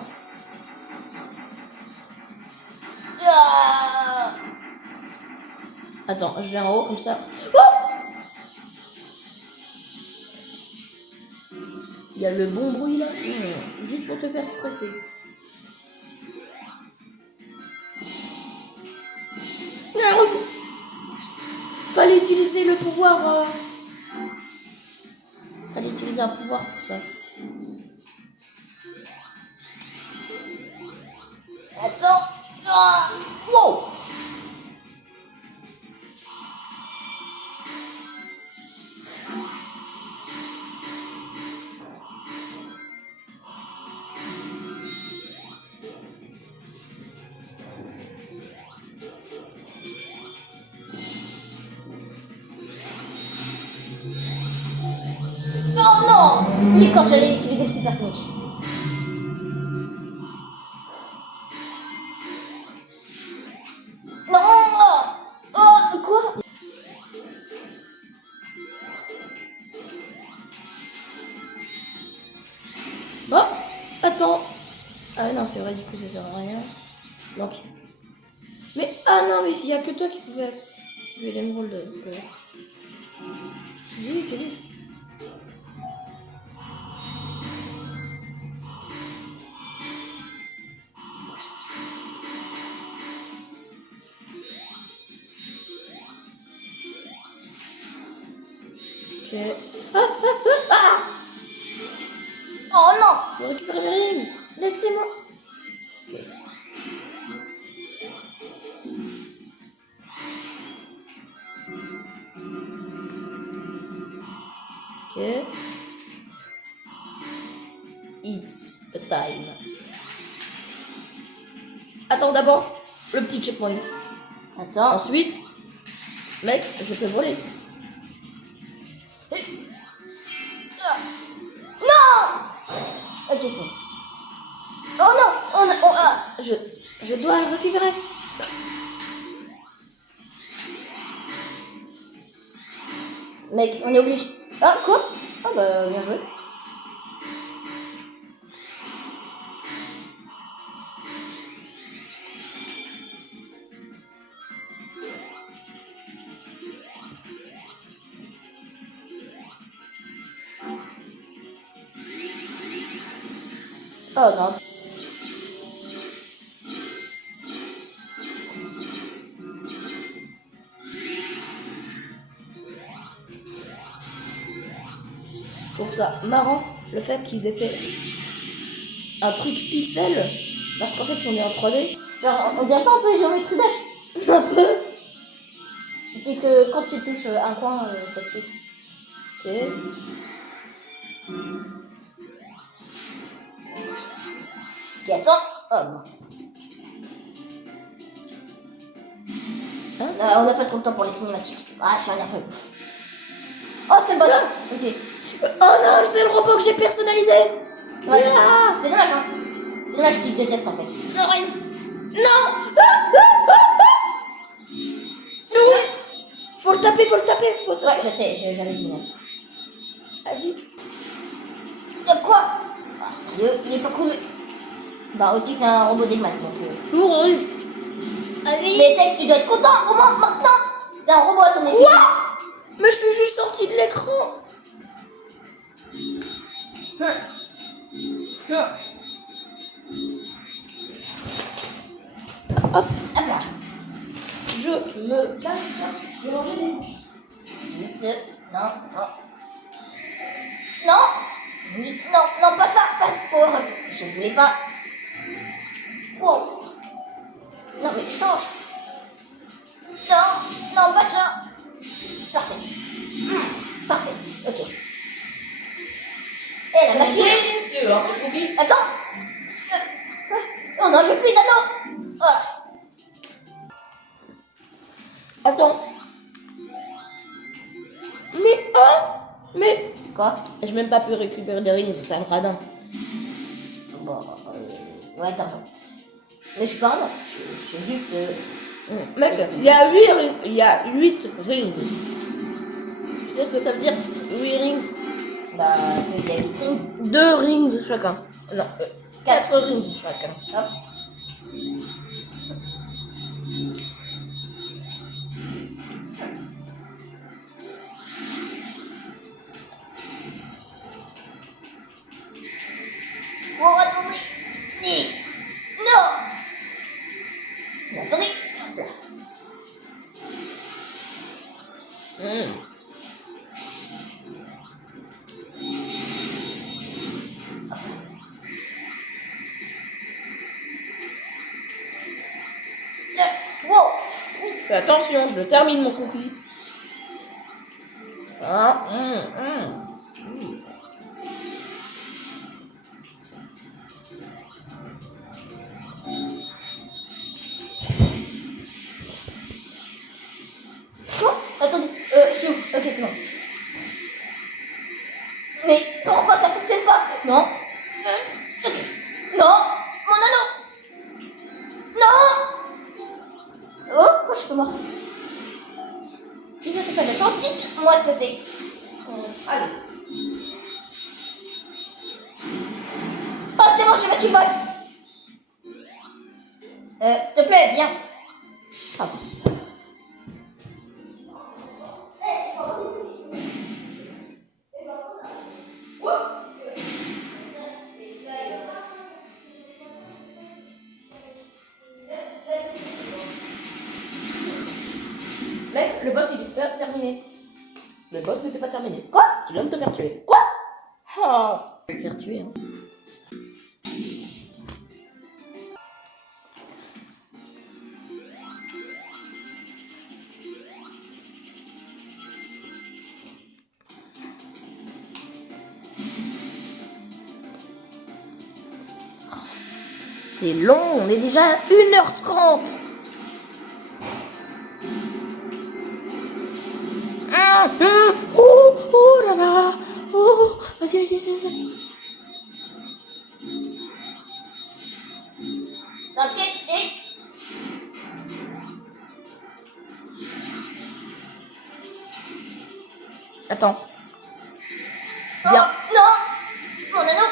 Attends, je vais en haut comme ça. Oh! Il y a le bon bruit là. Juste pour te faire stresser. Fallait utiliser le pouvoir. Fallait utiliser un pouvoir pour ça. Attends. Wow. Oh non! Oui, quand j'allais utiliser le Super Sonic. Non! Oh, quoi? Oh! Attends! Ah non, c'est vrai, du coup, ça sert à rien. Donc. Mais, ah non, mais il n'y a que toi qui pouvais activer l'émeraude. Oui, utilise. Ok. Oh non! Je vais récupérer mes rings. Laissez-moi. Ok. It's a time. Attends d'abord le petit checkpoint. Attends. Ensuite, mec, je peux voler. Non! Ok, c'est bon. Oh non! Je dois le récupérer. Mec, on est obligé. Ah, quoi? Ah bah, bien joué. Oh non. Je trouve ça marrant le fait qu'ils aient fait un truc pixel parce qu'en fait on est en 3D. Genre, on dirait pas un peu géométrie dash? Un peu. Puisque quand tu touches un coin, ça tue. Ok. Ok, attends. Oh bon. Hein, On n'a pas trop de temps pour les cinématiques. Ah, je suis un nerveux. Oh, c'est le bon. Ok. Oh non, c'est le robot que j'ai personnalisé. Ouais, c'est dommage, hein. C'est dommage qu'il déteste en fait. Non. Faut le taper, Ouais, je sais, j'avais dit non. Vas-y. Y'a quoi? Ah, sérieux, il est pas cool. Bah, aussi, c'est un robot des maths donc. Heureuse. Mais Tex, tu dois être content, au moins maintenant. T'es un robot à ton avis. Quoi? Mais je suis juste sorti de l'écran. Hop. Hop là. Je me casse. Je vais manger des nuits. Vite. Non, non. Non. Nick, non, non, pas ça, pas sport. Je voulais pas. Wow. Non, mais change. Non, non, pas ça. Parfait. Parfait, ok. Eh, la machine. Attends. Oh non, j'ai plus d'anneau. Ah. Attends. Mais. Quoi? J'ai même pas pu récupérer des rings, c'est un radin. Bon, ouais, attends. Mais je suis pas un homme. Je suis juste. Mec, il y a 8 rings. Tu sais ce que ça veut dire? 8 rings? Bah, qu'il y a 8 rings. 2 rings chacun. Non, 4 rings chacun. Hop. Oh, attendez. Non. Mais attendez. Hop là. Wow. Fais attention, je le termine mon cookie. Ah, Quoi? Attendez, je suis où? Ok, c'est bon. Mais pourquoi ça fonctionne pas? Non. Non. Mon anneau. Non. Oh, moi je suis pas mort. Si ça c'est pas de la chance, dites-moi ce que c'est. allez. Oh, c'est bon, je sais pas que tu bosses. S'il te plaît, viens. Ah. Mec, le boss il est pas terminé. Le boss n'était pas terminé. Quoi? Tu viens de te faire tuer. Quoi? Ah, je vais te faire tuer. Hein. C'est long, on est déjà à 1h30. Oh là là. Oh, vas-y. T'inquiète, et... Attends. Viens. Oh, non. Mon anneau.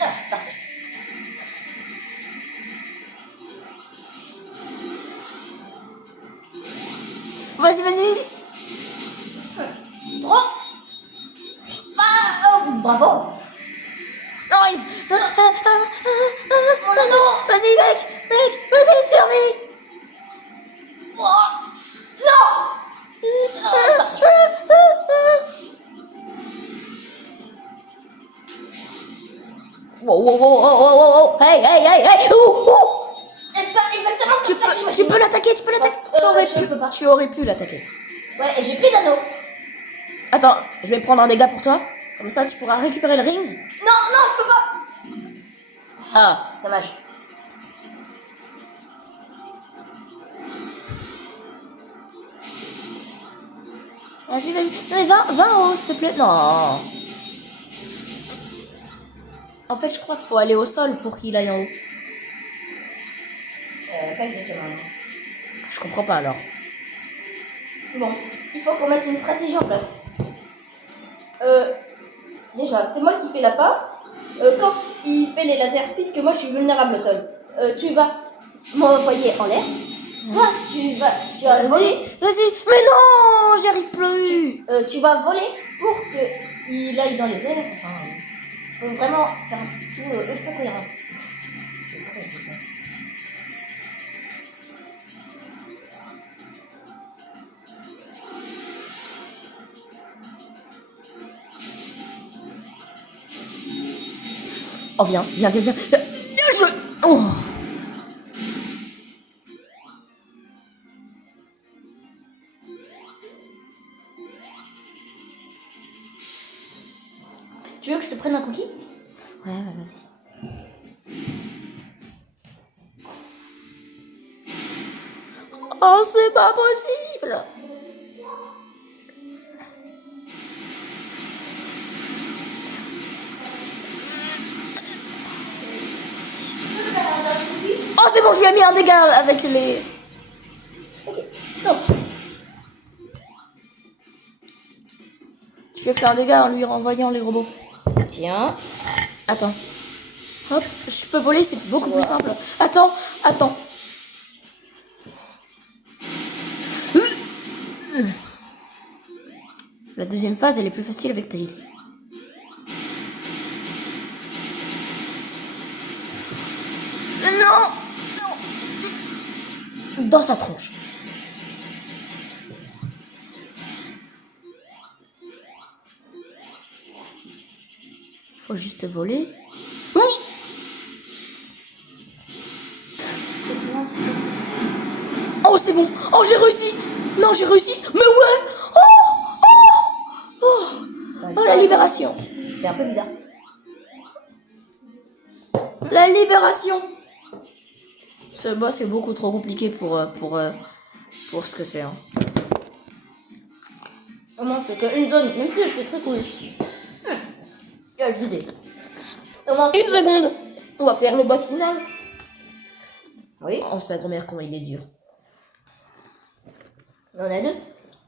Ah, parfait. Vas-y. 3. Ah, oh, bravo. Nice. Mon anneau. Vas-y, mec, vas-y, survie. Oh, non. Parfait. Wow. Hey. N'est-ce pas exactement comme ça que je me Tu peux l'attaquer. je peux pas. Tu aurais pu l'attaquer. Ouais, et j'ai plus d'anneaux. Attends, je vais prendre un dégât pour toi. Comme ça, tu pourras récupérer le rings. Non, je peux pas. Ah. Dommage. Vas-y. Non, mais va en haut, s'il te plaît. Non. En fait, je crois qu'il faut aller au sol pour qu'il aille en haut. Pas exactement. Je comprends pas alors. Bon, il faut qu'on mette une stratégie en place. Déjà, c'est moi qui fais la part. Quand il fait les lasers, puisque moi je suis vulnérable au sol, tu vas m'envoyer en l'air. Toi, tu vas voler. Vas-y. Mais non, j'y arrive plus. Tu vas voler pour qu'il aille dans les airs. Enfin, faut vraiment faire tout ultra cohérent. Je sais pas comment dire ça. Oh, viens. Oh. Tu veux que je te prenne un cookie? Ouais, vas-y. Oh, c'est pas possible. Oh, c'est bon, je lui ai mis un dégât avec les... Ok, donc, Je lui ai fait un dégât en lui renvoyant les robots. tiens. Attends. Hop, je peux voler, c'est beaucoup plus simple. Attends. La deuxième phase, elle est plus facile avec Tails. Non. Dans sa tronche. Faut juste voler. Oui. Oh, c'est bon. Oh, j'ai réussi. Non, j'ai réussi. Mais ouais. Oh, la libération. C'est un peu bizarre. La libération. Ce boss est beaucoup trop compliqué pour ce que c'est. Hein. Au moins, c'était une zone, même si j'étais très cool. Je disais. Au moins, Une seconde. On va faire le boss final. oui, Oh, sa grand-mère, comment il est dur. on a deux.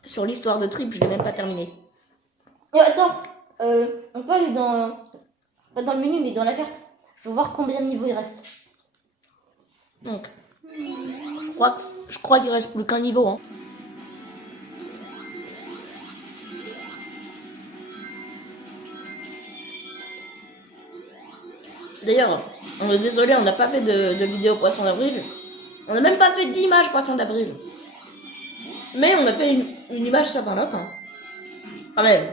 Sur l'histoire de Trip, je l'ai même pas terminé. Attends, on peut aller dans. Pas dans le menu, mais dans la carte. Je veux voir combien de niveaux il reste. Donc, je crois qu'il reste plus qu'un niveau. Hein. D'ailleurs, on est désolé, on n'a pas fait de vidéo Poisson d'avril. On n'a même pas fait d'image Poisson d'avril. Mais on a fait une image Saint-Valentin. Hein. Quand même.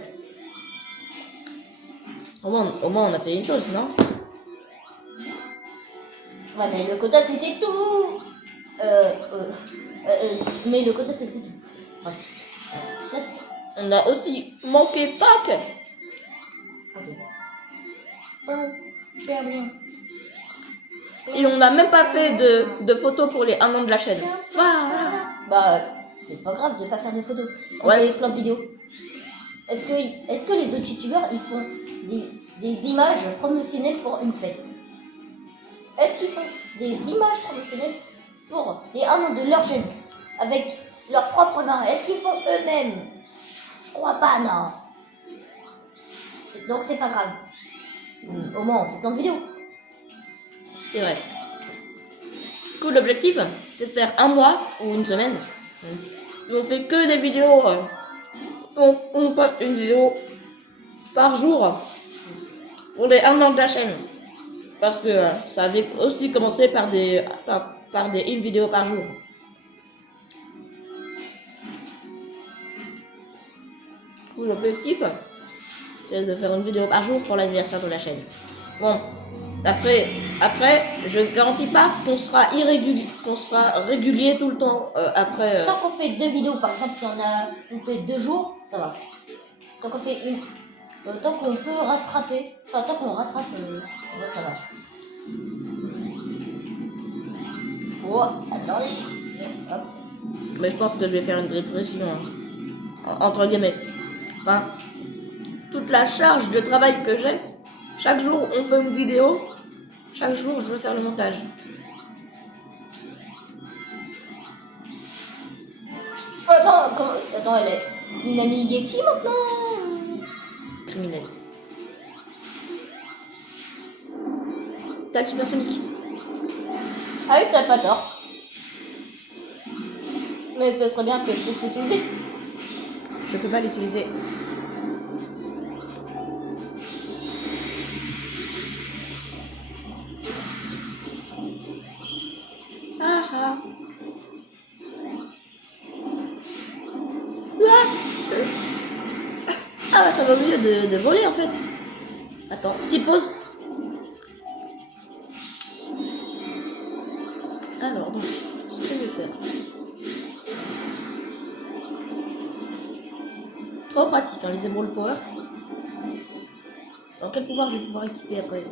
Au moins, on a fait une chose, non? Ouais, mais le quota c'était tout. Mais le quota c'était tout. Bref. On a aussi manqué Pâques. Ok. Super bien. Et on n'a même pas fait de photos pour les 1 an de la chaîne. Voilà. Bah, c'est pas grave de pas faire de photos. On Ouais. fait plein de vidéos. Est-ce que les autres youtubeurs ils font des images promotionnelles pour une fête? Est-ce qu'ils font des images promotionnelles pour les 1 an de leur chaîne avec leurs propres mains? Est-ce qu'ils font eux-mêmes? Je crois pas, non. Donc c'est pas grave. Au moins on fait plein de vidéos. C'est vrai. Du coup, l'objectif, c'est de faire 1 mois ou une semaine. On fait que des vidéos. On poste une vidéo par jour pour les 1 an de la chaîne. Parce que ça avait aussi commencé par une vidéo par jour. Du coup, l'objectif, c'est de faire une vidéo par jour pour l'anniversaire de la chaîne. Bon, après, je garantis pas qu'on sera régulier tout le temps. Après, Tant qu'on fait 2 vidéos, par exemple, si on fait 2 jours, ça va. Tant qu'on fait une. Tant qu'on peut rattraper. Enfin, tant qu'on rattrape, ouais, ça va. Oh, attendez. Hop. mais je pense que je vais faire une dépression, entre guillemets. Enfin, toute la charge de travail que j'ai, chaque jour on fait une vidéo, chaque jour je veux faire le montage. Attends, elle est une amie Yeti maintenant? Criminel. T'as le supersonique. Ah oui, t'as pas tort. Mais ce serait bien que je puisse l'utiliser. Je peux pas l'utiliser. Ah ah. Ah bah ça va mieux de voler en fait. Attends, petite pause. Alors donc, ce que je vais faire. Trop pratique hein, les émeraudes power. Dans quel pouvoir je vais pouvoir équiper après?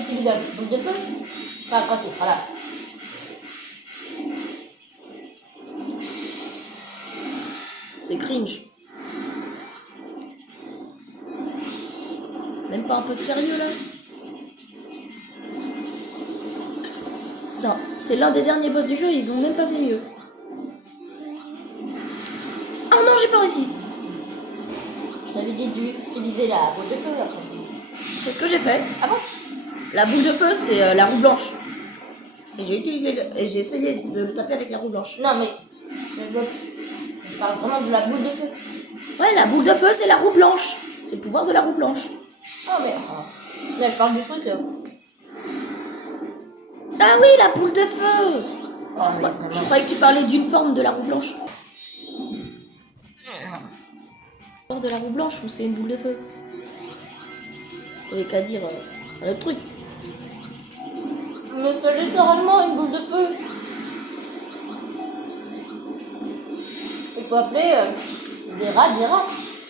Utilisable. Boule de feu. Enfin, quand tu seras là. C'est cringe. Même pas un peu de sérieux là? Ça, c'est l'un des derniers boss du jeu, ils ont même pas fait mieux. Oh non, j'ai pas réussi. Je t'avais dit d'utiliser la boule de feu après. C'est ce que j'ai fait. Ah bon? La boule de feu, c'est la roue blanche. Et j'ai essayé de le taper avec la roue blanche. Non mais, je parle vraiment de la boule de feu. Ouais, la boule de feu, c'est la roue blanche. C'est le pouvoir de la roue blanche. Oh mais, là je parle du truc. Ah oui, la boule de feu. Oh, Je croyais que tu parlais d'une forme de la roue blanche. Forme de la roue blanche ou c'est une boule de feu? T'avais qu'à dire un autre truc. Mais c'est littéralement une boule de feu. Il faut appeler des rats.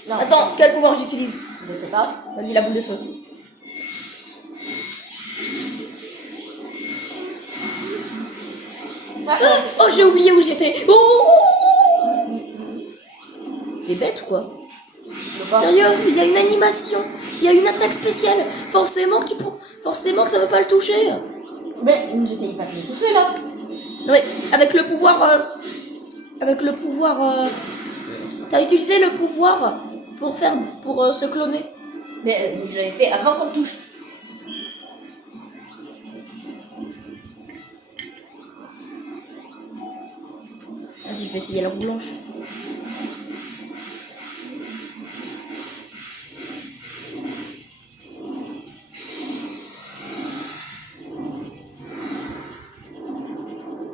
Non. Attends, quel pouvoir j'utilise? Je sais pas. Vas-y, la boule de feu. Ah, Oh, j'ai oublié où j'étais. Oh, t'es bête ou quoi? Sérieux, il y a une animation, il y a une attaque spéciale. Forcément que ça veut pas le toucher. Mais j'essaye pas de les toucher là. Oui, avec le pouvoir. T'as utilisé le pouvoir pour se cloner. Mais je l'avais fait avant qu'on me touche. Vas-y, je vais essayer la roue blanche.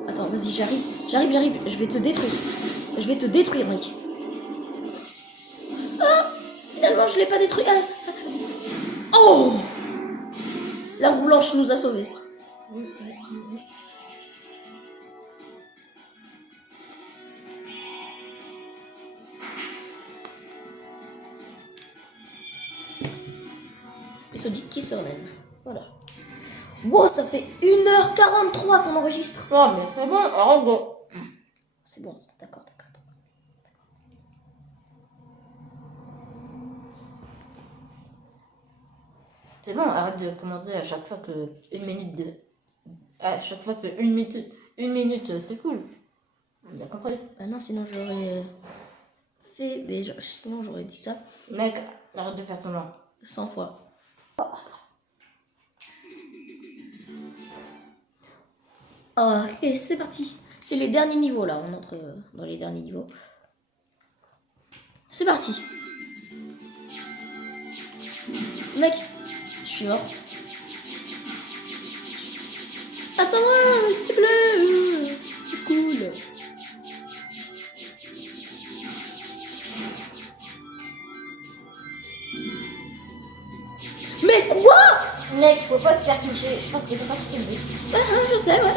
Attends, vas-y, j'arrive. Je vais te détruire, mec. Ah, finalement, je l'ai pas détruit. Oh, la roue blanche nous a sauvés. Et se dit qui se ramène. Voilà. Wow, ça fait 1h43 qu'on enregistre. Oh mais c'est bon, arrête de... C'est bon, d'accord. C'est bon, arrête de commenter à chaque fois que une minute c'est cool. T'as compris? Ah non, sinon j'aurais fait... Mais sinon j'aurais dit ça Mec, arrête de faire semblant. 100 fois. Ok, c'est parti. C'est les derniers niveaux là, on entre dans les derniers niveaux. C'est parti. Mec, je suis mort. Attends-moi, s'il te plaît. C'est cool. Mais quoi? Mec, faut pas se faire toucher. Je pense que faut pas toucher le but. Ouais,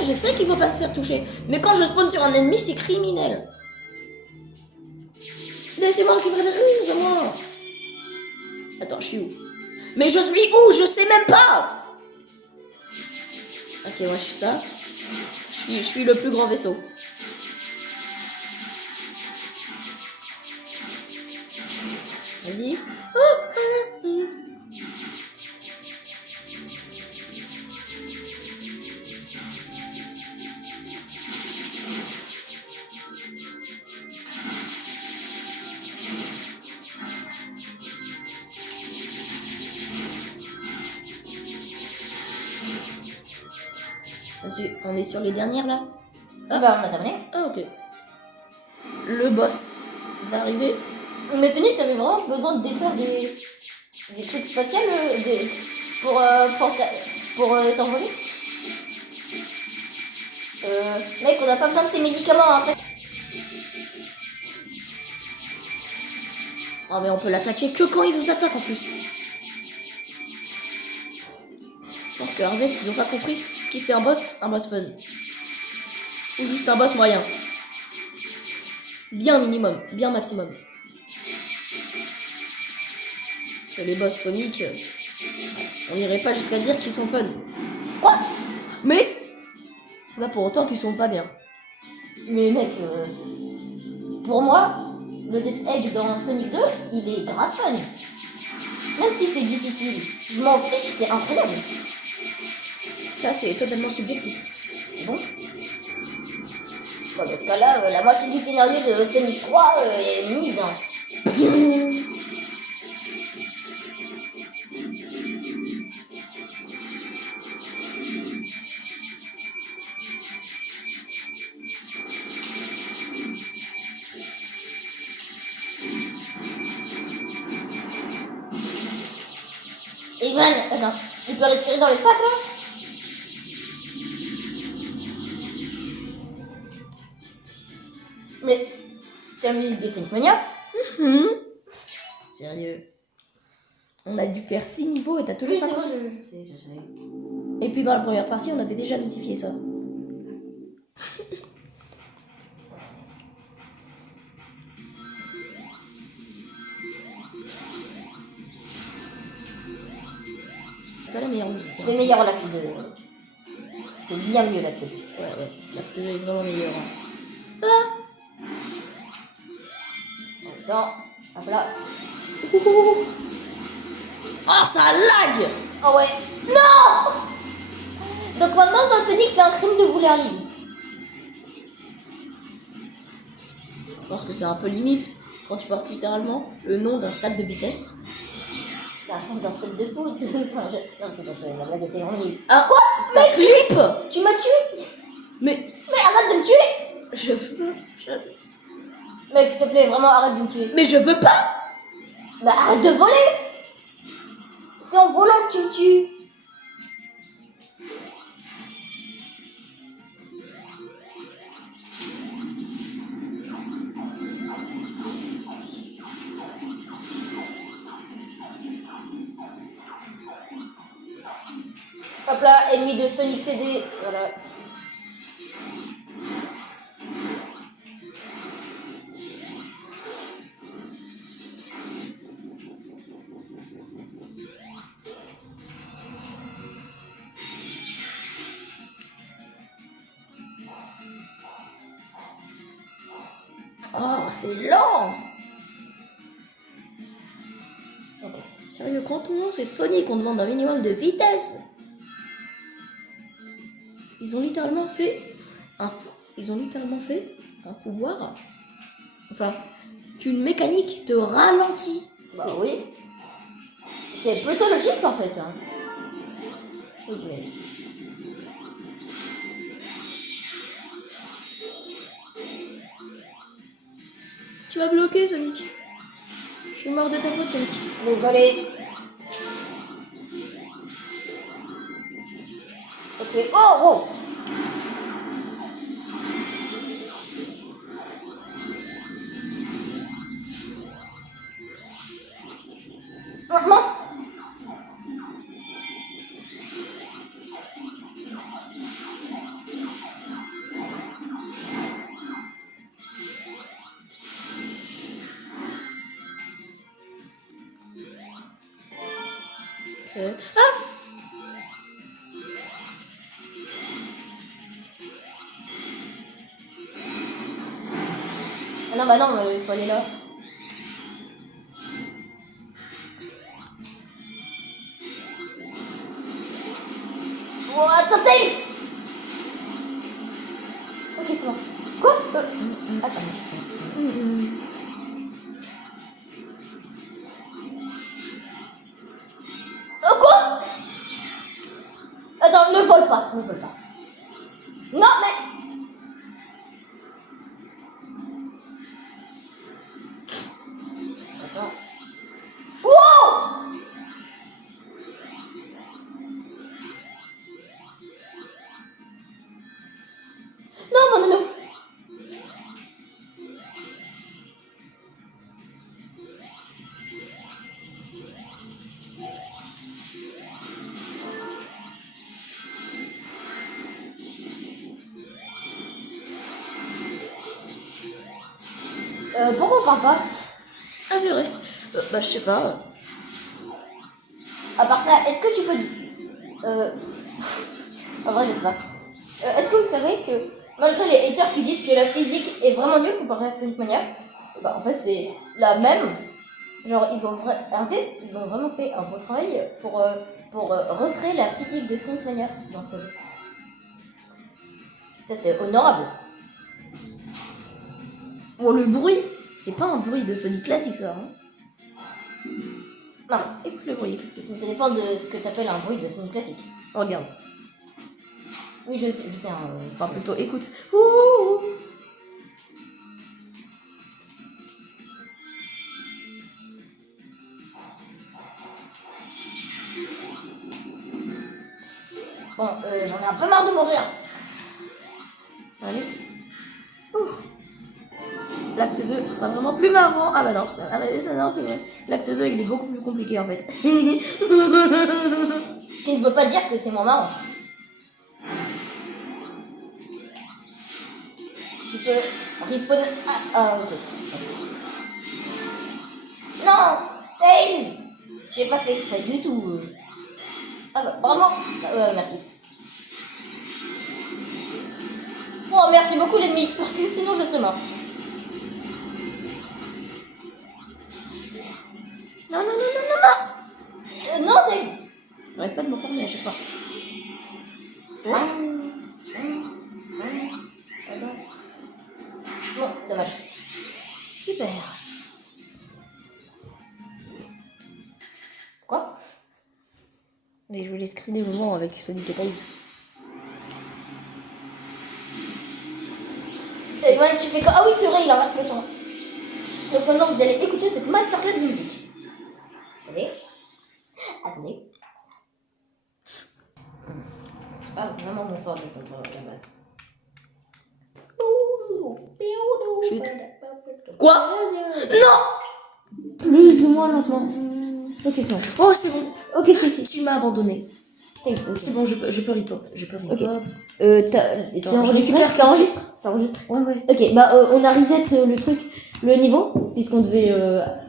je sais qu'il faut pas se faire toucher. Mais quand je spawn sur un ennemi, c'est criminel. Laissez-moi récupérer des rings, moi. Attends, je suis où? Mais je suis où? Je sais même pas. Ok, moi je suis ça. Je suis le plus grand vaisseau. Vas-y. On est sur les dernières là. Ah bah on a terminé. Ah ok. Le boss va arriver. Mais Sonic, t'avais vraiment besoin de défaire des trucs spatials pour t'envoler. Mec, on n'a pas besoin de tes médicaments hein. Oh mais on peut l'attaquer que quand il nous attaque en plus. Je pense que Arzest, ils ont pas compris ce qui fait un boss fun. Ou juste un boss moyen. Bien minimum, bien maximum. Parce que les boss Sonic, on n'irait pas jusqu'à dire qu'ils sont fun. Quoi? Mais c'est pas pour autant qu'ils sont pas bien. Mais mec, pour moi, le Death Egg dans Sonic 2, il est grave fun. Même si c'est difficile, je m'en fiche, c'est incroyable. Ça c'est totalement subjectif. C'est bon? Bon, dans ce cas-là, la moitié du scénario de Sonic 3 est mise. Hein. Eggman, attends, il peut respirer dans l'espace là? Mais c'est la musique de Sonic Mania. Sérieux. On a dû faire 6 niveaux et t'as toujours Oui, pas c'est bon, compris. je sais. Et puis dans la première partie, on avait déjà notifié ça. C'est pas la meilleure musique. Hein. C'est meilleur l'acte 2. C'est bien mieux l'acte 2. Ouais. L'acte 2 est vraiment meilleur. Hein. Attends, hop là. Oh, ça lag! Oh ouais. Non! Donc maintenant dans Sonic c'est un crime de vouloir aller vite. Je pense que c'est un peu limite quand tu portes littéralement le nom d'un stade de vitesse. Ça raconte d'un stade de foot. Enfin, non, c'est pas ça, la blague était vraiment nulle. Ah, Quoi? ta Mec, clip! tu m'as tué? Mais Mais arrête de me tuer! Mec, s'il te plaît, vraiment arrête de me tuer. Mais je veux pas! Bah arrête de voler! C'est en volant que tu me tues. Hop là, ennemi de Sonic CD. Voilà. Oh, c'est lent! Ok. Sérieux, quand ton nom c'est Sonic, on demande un minimum de vitesse! Ils ont littéralement fait un pouvoir, enfin, qu'une mécanique te ralentit. Bah oui. C'est plutôt logique en fait. Hein. S'il vous plaît. Tu m'as bloqué, Sonic. Je suis mort de ta faute, Sonic. Désolé. Ok. Oh, wow. Oh, mince. Ah! Ah non, bah non, il faut aller là. Oh, attends, Tails. Ok, c'est bon. Quoi? Attends. Quoi? Attends, ne vole pas, ne vole pas. Pourquoi on parle pas? Ah, c'est vrai. Bah, je sais pas. À part ça, est-ce que tu peux... En vrai, je sais pas. Est-ce que vous savez que malgré les haters qui disent que la physique est vraiment nulle comparée à Sonic Mania, bah en fait c'est la même. Genre ils ont vraiment fait un beau travail pour recréer la physique de Sonic Mania dans ce jeu. Ça c'est honorable. Bon, le bruit, c'est pas un bruit de Sonic classique, ça. Hein. Mince. Écoute le bruit. Ça dépend de ce que t'appelles un bruit de Sonic classique. Regarde. Oui, je sais. Enfin, plutôt, écoute. Ouh. Bon, j'en ai un peu marre de mourir. Allez. Ouh. L'acte 2 sera vraiment plus marrant. Ah bah non, ça, non, c'est vrai. L'acte 2, il est beaucoup plus compliqué en fait. Ce qui ne veut pas dire que c'est moins marrant. Tu peux respawn... Ah, ok. Non, Tails, j'ai pas fait exprès du tout. Ah bah, bravo. Merci. Oh, merci beaucoup l'ennemi, parce que sinon je serais mort. Non, non, non, non, non, non. Non, Tails. Arrête pas de m'enfermer à chaque fois. Non, dommage. Super. Quoi? Mais je voulais screener le moment avec Sonic et Tails. Et ouais, tu fais quoi? Ah oui, c'est vrai, il inverse le temps. Donc maintenant, vous allez écouter cette masterclass de musique. Attendez. C'est pas vraiment mon fort de comprendre la base. Chut. Quoi? Non. Plus ou moins lentement. Ok, c'est bon. Oh, c'est bon. Ok, si. Tu m'as abandonné. Okay. C'est bon, je peux rip-hop. Je peux rip-hop. Ok. C'est enregistré? Ça enregistre? Ça enregistre? Ouais, ouais. Ok, bah on a reset le truc, le niveau, puisqu'on devait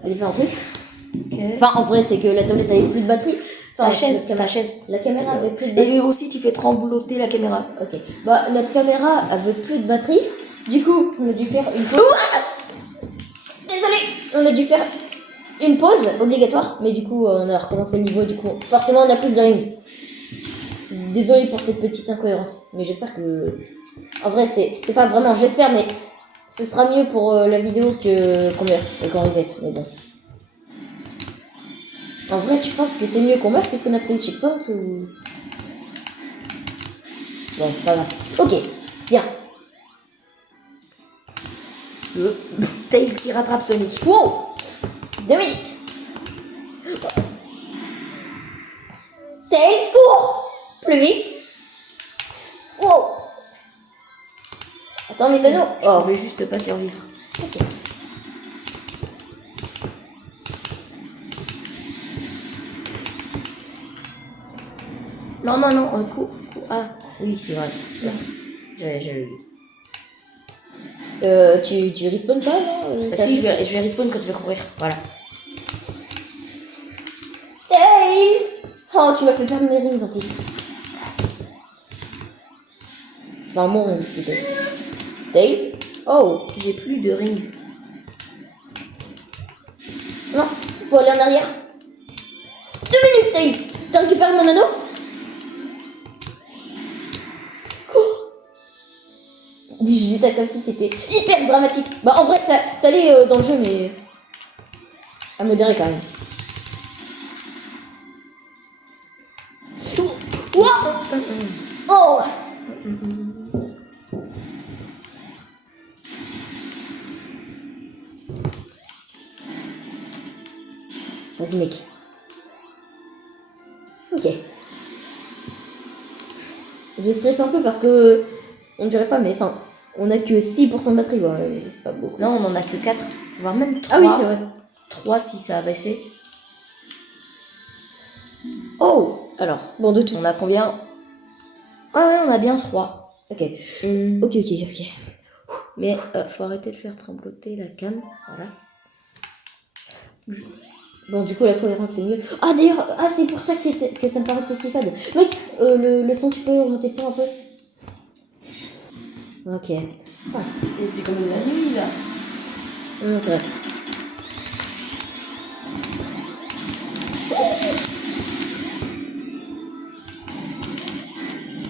aller faire un truc. Okay. Enfin, en vrai, c'est que la tablette avait plus de batterie. Enfin, ta chaise. La caméra avait plus de batterie. Et aussi, tu fais trembloter la caméra. Ok. Bah, notre caméra avait plus de batterie. Du coup, on a dû faire une pause. Désolé. On a dû faire une pause obligatoire. Mais du coup, on a recommencé le niveau. Du coup, forcément, on a plus de rings. Désolé pour cette petite incohérence. Mais j'espère que... En vrai, c'est pas vraiment... J'espère, mais... Ce sera mieux pour la vidéo qu'on meurt et qu'on reset. Mais bon. En vrai, tu penses que c'est mieux qu'on meurt puisqu'on a pris le checkpoint ou... Bon, pas grave. Ok, viens. Tails qui rattrape Sonic. Wow, 2 minutes. Tails court. Plus vite. Wow. Attends, mes anneaux. Oh, je vais juste pas survivre. Ok. Non, non, non, cours. Ah, oui, c'est vrai. Merci. J'avais vu. Tu respawns pas, non? Bah si, je vais respawn quand tu vas courir. Voilà. Tails. Oh, tu m'as fait perdre mes rings en plus. Enfin, mon ring plutôt. Tails. Oh. J'ai plus de ring. Mince, faut aller en arrière. 2 minutes, Tails. T'as récupéré mon anneau? Je dis ça comme si c'était hyper dramatique. Bah en vrai ça allait dans le jeu mais à modérer quand même. Wow. Oh. Vas-y mec. Ok. Je stresse un peu parce que on dirait pas mais enfin on a que 6% de batterie, ouais, c'est pas beaucoup. Non, on en a que 4, voire même 3. Ah oui, c'est vrai. 3 si ça a baissé. Oh, alors, bon, de tout. On a combien? Ouais, on a bien 3. Ok. Ok. Mais faut arrêter de faire trembloter la cam. Voilà. Bon, du coup, la cohérence c'est mieux. Ah, d'ailleurs, c'est pour ça que ça me paraissait si fade. Mec, le son, tu peux augmenter le son un peu? Ok. Et c'est comme la nuit là. C'est vrai.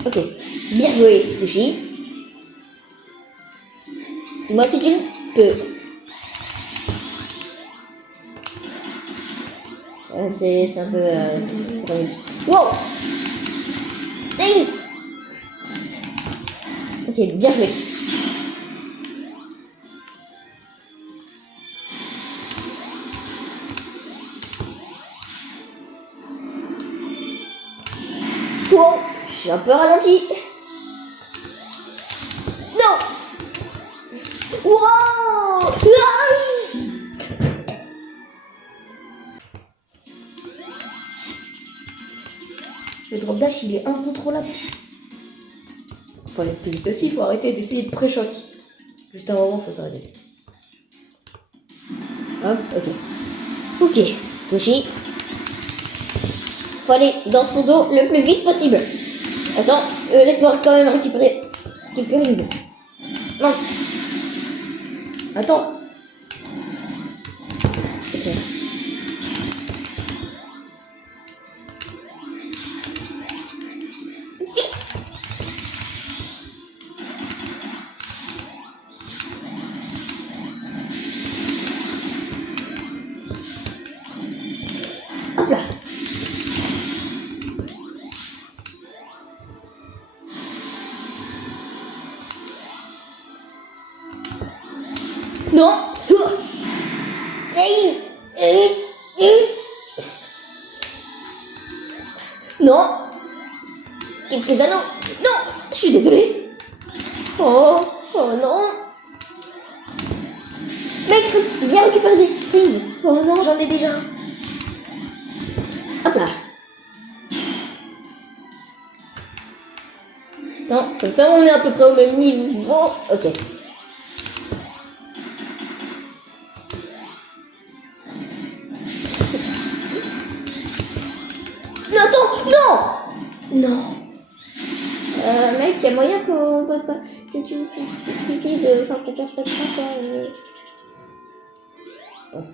Ok. Bien joué, Squishy. Dis-moi si tu peux. C'est un peu... Wow! Thanks! Ok, bien joué. Wow! Je suis un peu ralenti. Non! Wow! Le drop dash il est incontrôlable. Faut aller plus vite possible, faut arrêter d'essayer de pré-shot. Juste un moment, faut s'arrêter. Hop, ok. Ok, Squishy. Faut aller dans son dos le plus vite possible. Attends, laisse-moi quand même récupérer quelques rings. Mince. Attends. Ok. Vite. Hop là. Non. Non. Quelques anneaux. Non. Je suis désolée. Oh non. Mec, viens récupérer des springs. Oh non. J'en ai déjà un. Hop là. Attends, comme ça on est à peu près au même niveau. Ok. Non, attends, non. Non. Mec, y a moyen qu'on passe pas. Que tu essayes de. Enfin, qu'on perde pas de temps, quoi. Bon.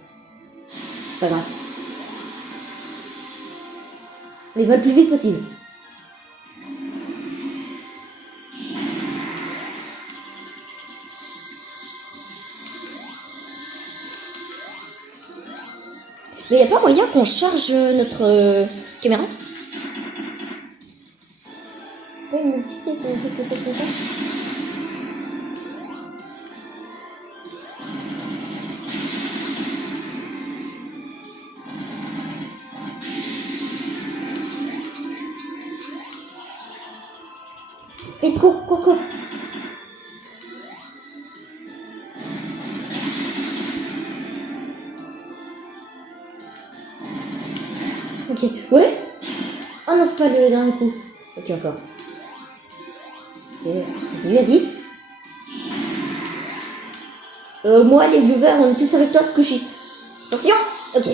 C'est pas grave. Mais va le plus vite possible. Mais y a pas moyen qu'on charge notre caméra? On peut multiplier sur quelque chose comme ça? Vite, cours. Ok, ouais. Oh non, c'est pas le dernier coup. Ok, encore. Ok, vas-y. Moi, les viewers, on est tous avec toi, Squishy. Attention. Ok.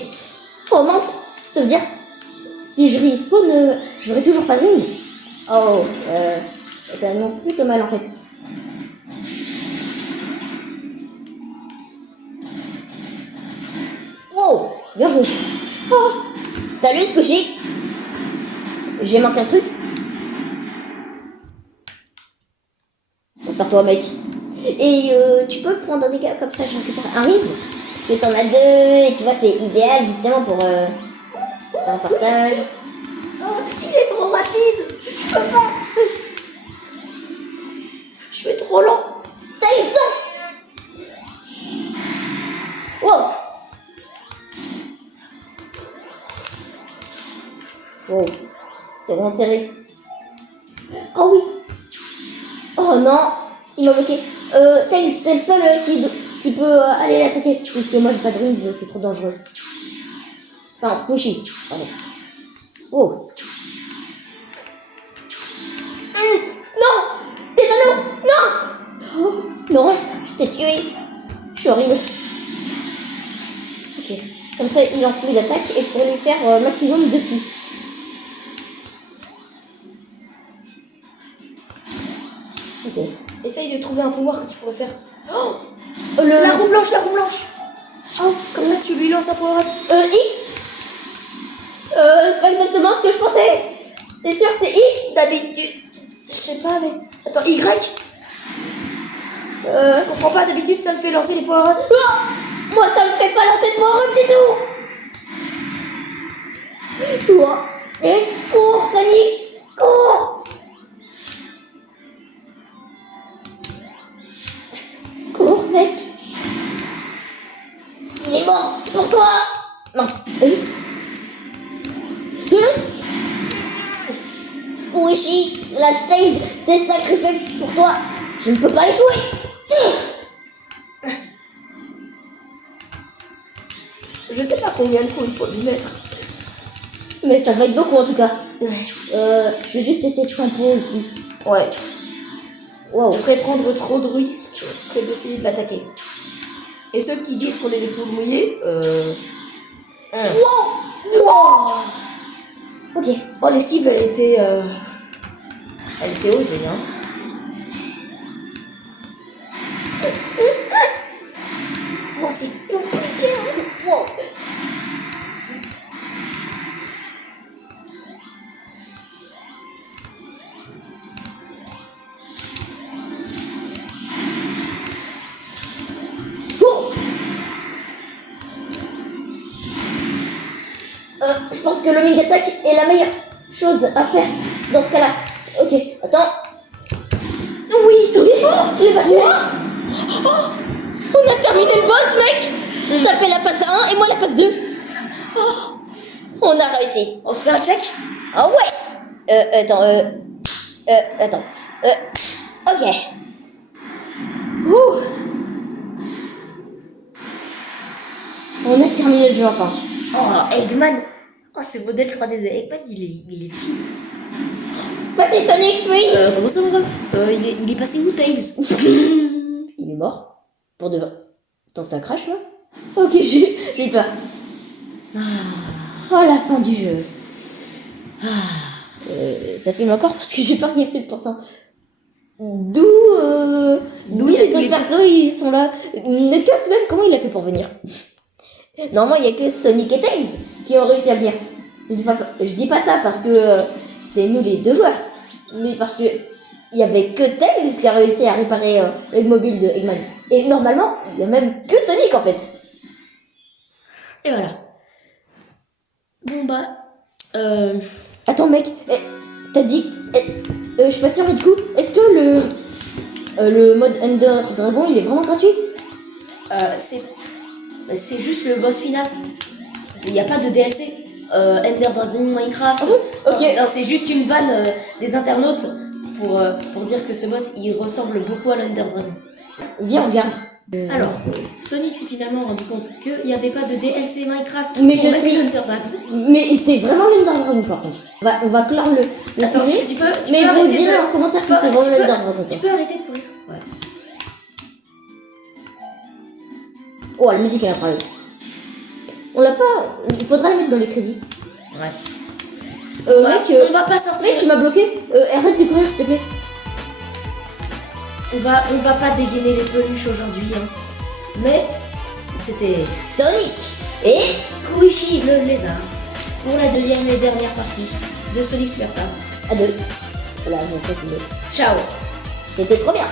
Oh mince, ça veut dire si je respawn, j'aurai toujours pas de ring. Oh, ça annonce plutôt mal en fait. Wow, bien joué. Oh, salut Squishy. J'ai manqué un truc. Par toi mec. Et tu peux prendre un dégât comme ça, je récupère un ring. Parce que t'en as deux, et tu vois, c'est idéal justement pour faire un partage. Oh, il est trop rapide. Je peux pas. Je suis trop lent. Ça y est, wow. Wow. C'est vraiment serré. Oh oui. Oh non. Il m'a bloqué. T'es le seul qui peut aller l'attaquer. Parce que moi j'ai pas de rings, c'est trop dangereux. Enfin, Squishy. Pardon. Oh. Non. Tes anneaux. Non. Oh, non. t'ai tué. Je suis horrible. Ok. Comme ça, il lance plus d'attaque et pour lui faire maximum de coups. Ok. Essaye de trouver un pouvoir que tu pourrais faire. Oh, La roue blanche, la roue blanche. Oh, comme ça tu lui lances un pouvoir. X. C'est pas exactement ce que je pensais. T'es sûr que c'est X? D'habitude. Je sais pas, mais. Attends, Y. Je comprends pas, d'habitude ça me fait lancer les pouvoirs. Oh, moi, ça me fait pas lancer de power du tout. Oh. Et cours, Sonic, cours. Cours, mec. Il est mort pour toi. Mince. Squishy slash Taze, c'est sacrifié pour toi. Je ne peux pas échouer. Je sais pas combien de coups il faut lui mettre. Mais ça va être beaucoup en tout cas. Ouais. Je vais juste essayer de tempo ici. Ouais. Wow. Ce serait prendre trop de risques que d'essayer de l'attaquer. Et ceux qui disent qu'on est des poules mouillées, Wow. Wow. Ok. Oh, l'esquive, elle était osée, hein. Bon, c'est compliqué. Hein. Wow. Je pense que le mini attaque est la meilleure chose à faire dans ce cas-là. Ok, attends. Oui, je l'ai pas tué. On a terminé le boss, mec. T'as fait la phase 1 et moi la phase 2. On a réussi. On se fait un check? Ah ouais. Attends. Ok. Ouh. On a terminé le jeu enfin. Oh, Eggman. Oh, ce modèle 3D de Eggman, il est cheap. Vas-y Sonic, fuis. Comment ça, mon ref? Il est passé où, Tails? Il est mort. Pour de vrai. Attends, ça crache là? Ok, j'ai eu peur. Oh, la fin du jeu. Ça filme encore parce que j'ai pas regardé peut-être pour ça. D'où les autres persos ils sont là. Knuckles même, comment il a fait pour venir? Normalement il y a que Sonic et Tails qui ont réussi à venir. Je dis pas ça parce que c'est nous les deux joueurs. Mais parce que il y avait que Tails qui a réussi à réparer le mobile de Eggman. Et normalement, il y a même que Sonic en fait. Et voilà. Bon bah... Attends mec, t'as dit... je suis pas sûre mais du coup, est-ce que le mode Ender Dragon il est vraiment gratuit? c'est juste le boss final. Il n'y a pas de DLC. Ender Dragon, Minecraft. Ok. Non, c'est juste une vanne des internautes pour dire que ce boss il ressemble beaucoup à l'Ender Dragon. Viens, regarde. Alors, Sonic s'est finalement rendu compte qu'il n'y avait pas de DLC Minecraft Mais pour je mettre suis- l'Ender Dragon. Mais c'est vraiment l'Ender Dragon par contre. On va clore le Attends, sujet. tu peux Mais vous arrêter direz de- en commentaire tu si peux- c'est vraiment tu peux- l'Ender Dragon. Tu peux arrêter de courir. Ouais. Oh, la musique elle est incroyable. On l'a pas. Il faudra le mettre dans les crédits. Ouais. Mec, on va pas sortir. tu m'as bloqué. Arrête de courir s'il te plaît. On va pas dégainer les peluches aujourd'hui. Hein. Mais c'était Sonic et Squishy le lézard pour la deuxième et dernière partie de Sonic Superstars. à deux. Voilà, je vais préciser. Ciao. C'était trop bien.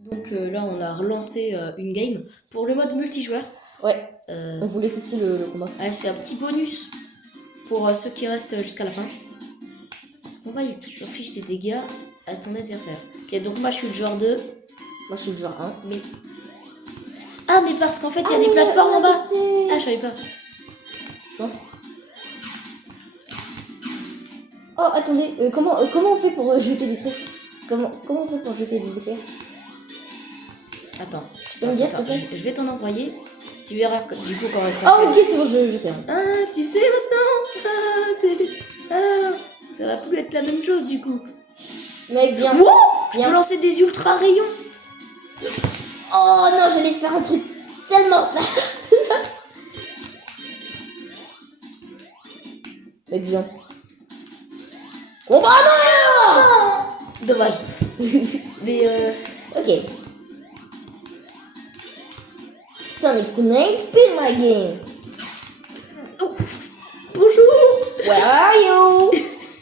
Donc là, on a relancé une game pour le mode multijoueur. Ouais. Euh, On voulait tester le combat. c'est un petit bonus pour ceux qui restent jusqu'à la fin. On va tu affiches des dégâts à ton adversaire. Ok, donc moi je suis le joueur 2. Moi, je suis le joueur 1. Mais... Ah, mais parce qu'en fait, il y a des plateformes en bas. Ah, je savais pas. Mince. Oh, attendez, comment on fait pour jeter des trucs? Comment on fait pour jeter des éclairs? Attends. Tu peux me dire, s'il te plaît? Je vais t'en envoyer. Tu verras du coup comment est-ce qu'on Ah, fait. ok, c'est bon, je sais. Ah, tu sais maintenant. Ça va plus être la même chose du coup. Mec, viens. Wow, je Viens. peux lancer des ultra rayons. Oh non, j'allais faire un truc tellement ça. Mec, viens. Oh bah non. Dommage. Mais Ok. Sonic's the name, spin my game. bonjour. Where are you?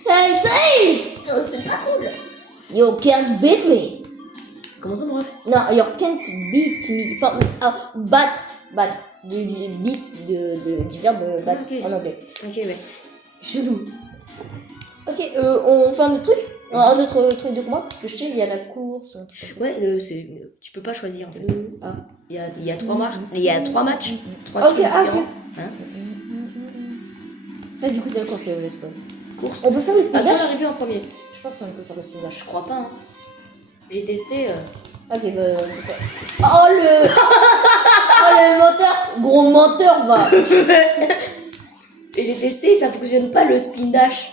Hey, Dave! Oh, c'est pas cool. You can't beat me. Comment ça, mon ref? Non, you can't beat me. Enfin, battre. Du beat du verbe battre Ok. en anglais. Ok, ouais. Chelou. Ok, on fait un autre truc? Un autre truc de combat? Parce que je sais, il y a la course. Ouais, tu peux pas choisir en fait. Il y a 3 matchs. Il y a 3 matchs. 3 Ok, trucs ok. différents. Hein? Ça, du coup, c'est la course, je suppose. Course. On peut faire le Attends, speedage? j'arrive en premier. Je pense qu'on peut faire le speedage. Je crois pas. Hein. J'ai testé. Ok, bah. Oh le. Oh le menteur! Gros menteur, va! J'ai testé, ça fonctionne pas le spin dash.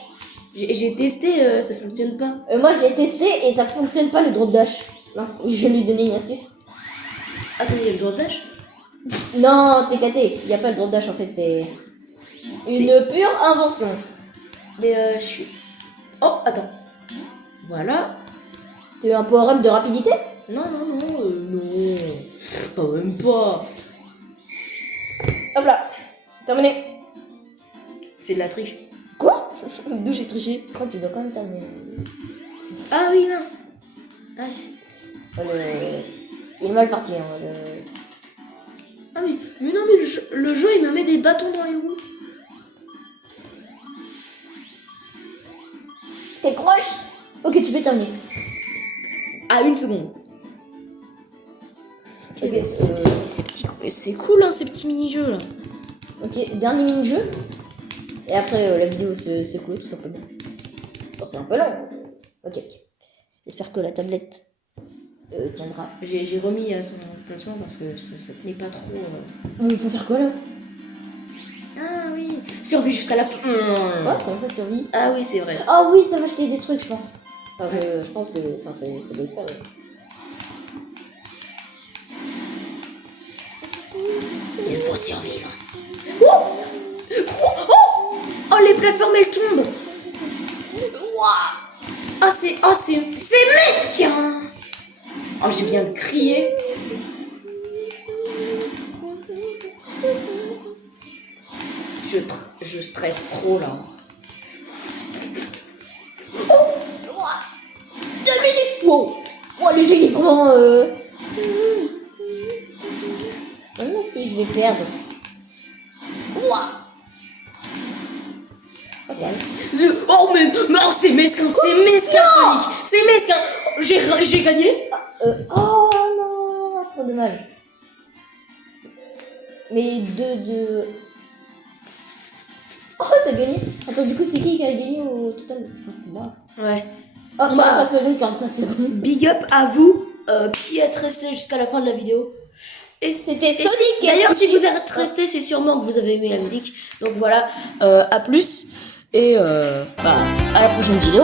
J'ai testé, ça fonctionne pas. Moi, j'ai testé et ça fonctionne pas le drop dash. Non, je vais lui donner une astuce. Attends, il y a le drop dash? Non, t'es caté. Il y a pas le drop dash en fait, c'est. Une pure invention. Mais je suis. Oh, attends. Voilà. Tu as un power-up de rapidité? Non. Pas même pas. Hop là. Terminé. C'est de la triche. Quoi? D'où j'ai triché? Je crois que tu dois quand même terminer. Ah oui, mince. Ah, Il est mal parti. Hein, ah oui, mais non, mais le jeu il me met des bâtons dans les roues. T'es proche? Ok, tu peux terminer. À 1 seconde. Ok, C'est cool, hein, ces petits mini-jeux là. ok, dernier mini-jeu. Et après, la vidéo se clôt tout simplement. Bon, c'est un peu long. Ok. J'espère que la tablette tiendra. J'ai remis à son placement parce que ça tenait pas trop. Il faut faire quoi là? Ah oui, survie jusqu'à la fin. Quoi? Comment ça survit? Ah oui, c'est vrai. Ah oui, ça va acheter des trucs, je pense. Enfin, je pense que. Enfin, ça doit être ça, ouais. Il faut survivre. Oh, les plateformes elles tombent. Ah c'est mesquin. Oh, je viens de crier. Je stresse trop là. Oh, 2 minutes! Wow! Oh, le jeu il est vraiment. Maintenant, si je vais perdre. Ouah! Oh mais oh, c'est mesquin, Sonic. C'est mesquin. J'ai gagné. Oh non, trop dommage. Mais de. Oh, t'as gagné. Attends, du coup, c'est qui a gagné au total? Je pense que c'est moi. Ouais. Oh, 45 secondes. Big up à vous qui êtes resté jusqu'à la fin de la vidéo. Et C'était Sonic. D'ailleurs, si vous êtes resté, c'est sûrement que vous avez aimé la musique. Donc voilà, à plus. Et à la prochaine vidéo.